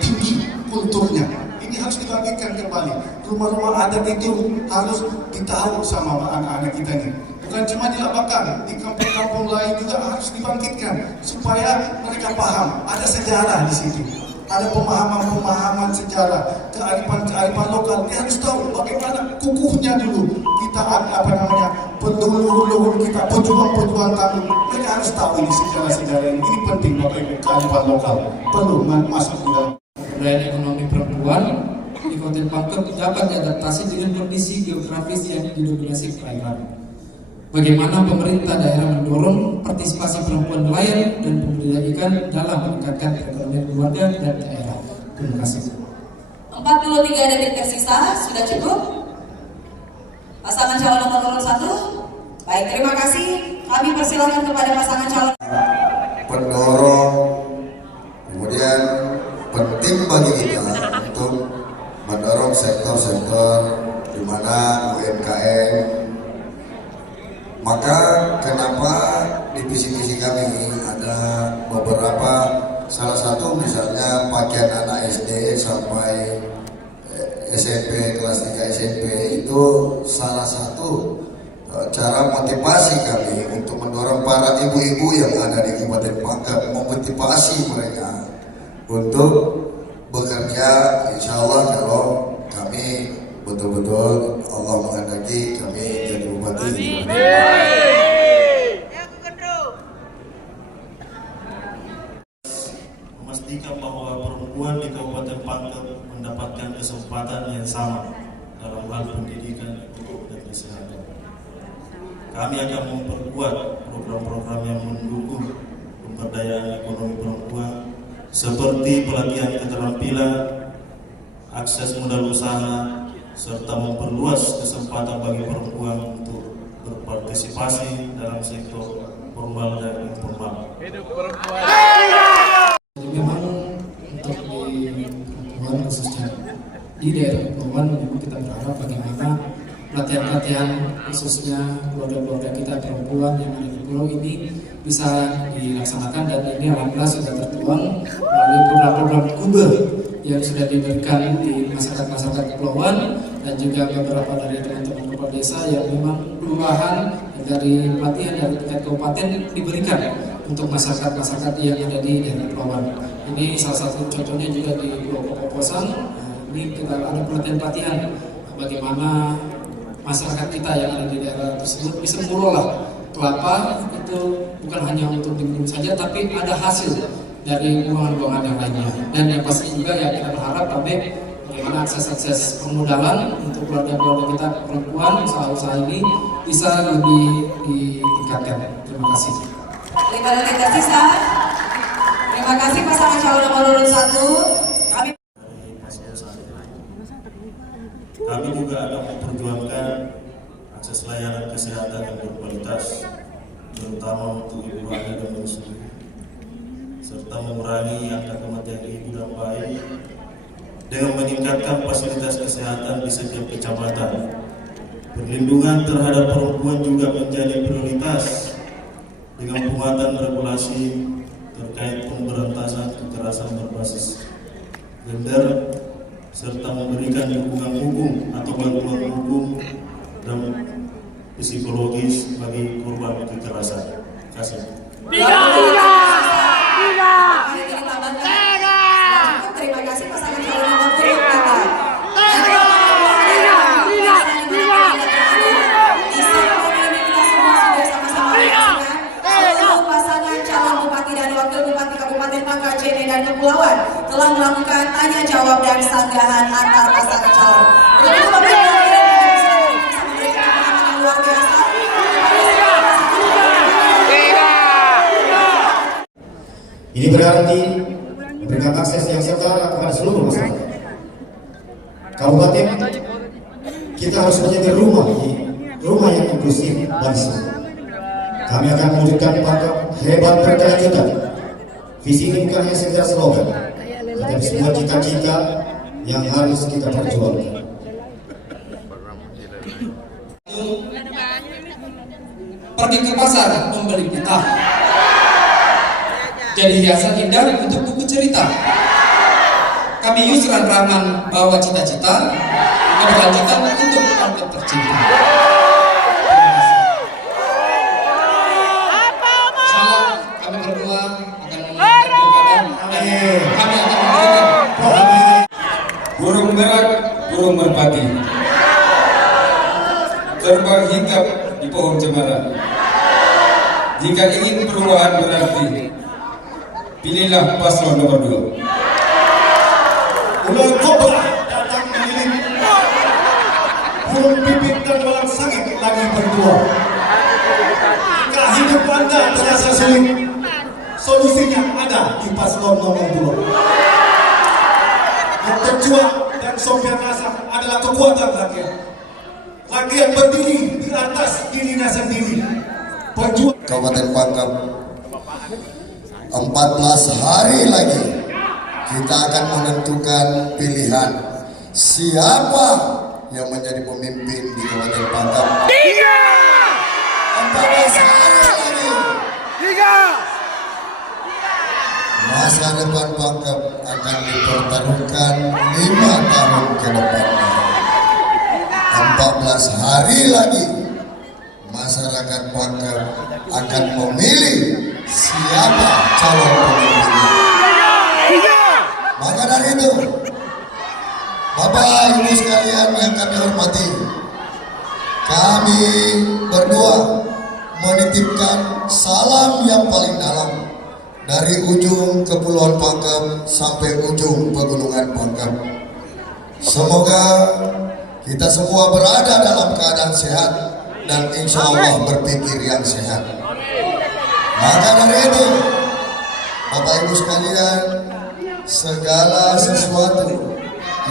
tinggi kulturnya. Ini harus dibangkitkan kembali. Rumah-rumah adat itu harus ditahu sama anak-anak kita ini. Bukan cuma di Lambakang, di kampung-kampung lain juga harus dibangkitkan supaya mereka paham. Ada sejarah di situ. Ada pemahaman sejarah, kearifan lokal. Dia harus tahu bagaimana kukuhnya dulu. Kita pendahulu kita, pejuang-pejuang kami. Mereka harus tahu ini sejarah-sejarah ini. Ini penting Bapak Ibu, kearifan lokal perlu masuk di dalam. Pemberdayaan ekonomi perempuan di Kabupaten Pangkep dapat diadaptasi dengan kondisi geografis yang didominasi perairan. Bagaimana pemerintah daerah mendorong partisipasi perempuan nelayan dan pembudidaya ikan dalam meningkatkan perekonomian keluarga dan daerah. Terima kasih. 43 detik tersisa, sudah cukup? Pasangan calon nomor 1. Baik, terima kasih. Kami persilakan kepada pasangan calon. Pendorong, kemudian penting bagi kita untuk mendorong sektor-sektor di mana UMKM. Maka kenapa di visi-visi kami ada beberapa, salah satu misalnya pakaian anak SD sampai SMP, kelas 3 SMP itu salah satu cara motivasi kami untuk mendorong para ibu-ibu yang ada di Kabupaten Pangkep, memotivasi mereka untuk bekerja. Insya Allah kalau kami betul-betul Allah menghendaki kami jadi bupati. Memastikan bahwa perempuan di Kabupaten Pangkep mendapatkan kesempatan yang sama dalam hal pendidikan dan kesehatan. Kami akan memperkuat program-program yang mendukung pemberdayaan ekonomi perempuan seperti pelatihan keterampilan, akses modal usaha, serta memperluas kesempatan bagi perempuan untuk berpartisipasi dalam sektor formal dan informal. Memang untuk di perempuan khususnya di daerah kepulauan memang kita berharap bagaimana pelatihan-pelatihan khususnya keluarga-keluarga kita perempuan yang ada di pulau ini bisa dilaksanakan, dan ini alhamdulillah sudah tertuang melalui program-program Kuber yang sudah diberikan di masyarakat-masyarakat kepulauan, dan juga beberapa dari teman-teman kepala desa yang memang kelurahan dari pelatihan dari tingkat kabupaten diberikan untuk masyarakat-masyarakat yang ada di daerah kepulauan. Ini salah satu contohnya juga di Pulau Kokosan. Ini kita ada pelatihan-pelatihan bagaimana masyarakat kita yang ada di daerah tersebut bisa mengelola kelapa itu bukan hanya untuk diminum saja, tapi ada hasil dari buangan-buangan yang lainnya. Dan yang pasti juga yang kita berharap tapi bagaimana akses permodalan untuk keluarga-keluarga kita perempuan usaha-usaha ini bisa lebih ditingkatkan. Terima kasih. Terima kasih. Terima kasih pasangan calon nomor 1. Kami juga akan memperjuangkan akses layanan kesehatan yang berkualitas, terutama untuk ibu hamil dan menyusui, serta mengurangi angka kematian ibu dan bayi dengan meningkatkan fasilitas kesehatan di setiap kecamatan. Perlindungan terhadap perempuan juga menjadi prioritas dengan penguatan regulasi terkait pemberantasan kekerasan berbasis gender, serta memberikan dukungan hukum atau bantuan hukum dan psikologis bagi korban kekerasan. Terima kasih. Terima kasih pasangan calon nomor 2 pasangan calon Bupati dan Wakil Bupati Kabupaten Pangkajene dan Kepulauan telah melakukan tanya jawab dan sanggahan antar pasangan calon. Untuk itu Bapak Ibu bisa memberikan pengalaman yang luar biasa. Ini berarti memberikan akses yang setara kepada seluruh masyarakat. Kabupaten kita harus menjadi rumah yang inklusif bagi semua. Kami akan mewujudkan pangkep hebat berkelanjutan. Visi ini bukan hanya sekedar slogan, tetapi semua cita-cita yang harus kita perjuangkan. Pergi ke pasar membeli pita, jadi hiasan indah untuk buku cerita. Kami Yusran Rahman bawa cita-cita keberlanjutan untuk pangkep tercinta. Insyaallah kami berdua akan memenangkan pilkada. Kami akan memberikan Burung merak, burung merpati, terbang hinggap di pohon cemara. Jika ingin perubahan berarti, pilihlah paslon nomor 2. Ular kobra datang melilit, burung pipit dan walang sangit lagi berdua. Jika hidup Anda terasa sulit, solusinya ada di paslon nomor 2. Yang berjuang dan sopir rasa adalah kekuatan rakyat. Rakyat berdiri di atas dirinya sendiri. Berjuang. Kabupaten Pangkep, 14 hari lagi kita akan menentukan pilihan siapa yang menjadi pemimpin di Kabupaten Pangkep. 14 hari lagi. Masa depan Pangkep akan dipertaruhkan 5 tahun ke depannya. 14 hari lagi masyarakat Pangkep akan memilih siapa calon pemimpinnya. Maka dari itu, Bapak Ibu sekalian yang kami hormati, kami berdua menitipkan salam yang paling dalam dari ujung Kepulauan Pangkep sampai ujung Pegunungan Pangkep. Semoga kita semua berada dalam keadaan sehat dan insya Allah berpikir yang sehat. Maka dari itu, Bapak Ibu sekalian, segala sesuatu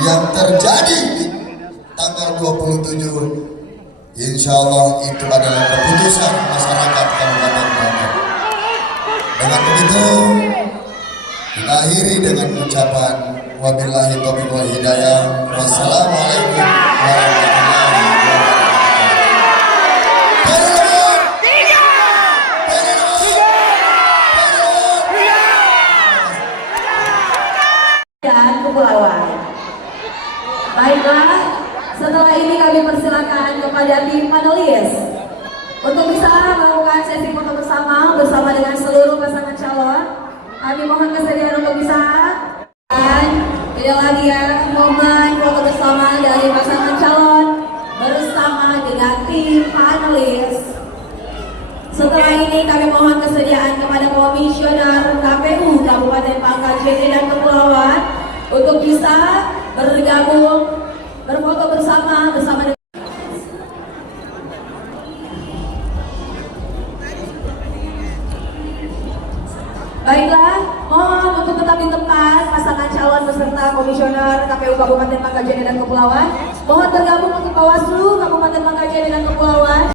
yang terjadi di tanggal 27, insya Allah itu adalah keputusan masyarakat Kabupaten Pangkep. Dengan begitu, kita akhiri dengan ucapan wabillahi taufiq wal hidayah. Wassalamualaikum warahmatullahi wabarakatuh. Dan Kepulauan. Baiklah, setelah ini kami persilakan kepada tim panelis untuk bisa melakukan sesi foto bersama dengan seluruh pasangan calon. Kami mohon kesediaan untuk bisa. Dan tidak lagi ya, momen foto bersama dari pasangan calon bersama dengan tim panelis. Setelah ini kami mohon kesediaan kepada Komisioner KPU Kabupaten Pangkajene dan Kepulauan untuk bisa bergabung berfoto bersama dengan. Baiklah, mohon untuk tetap di tempat pasangan calon beserta Komisioner KPU Kabupaten Pangkajene dan Kepulauan. Mohon bergabung untuk Bawaslu Kabupaten Pangkajene dan Kepulauan.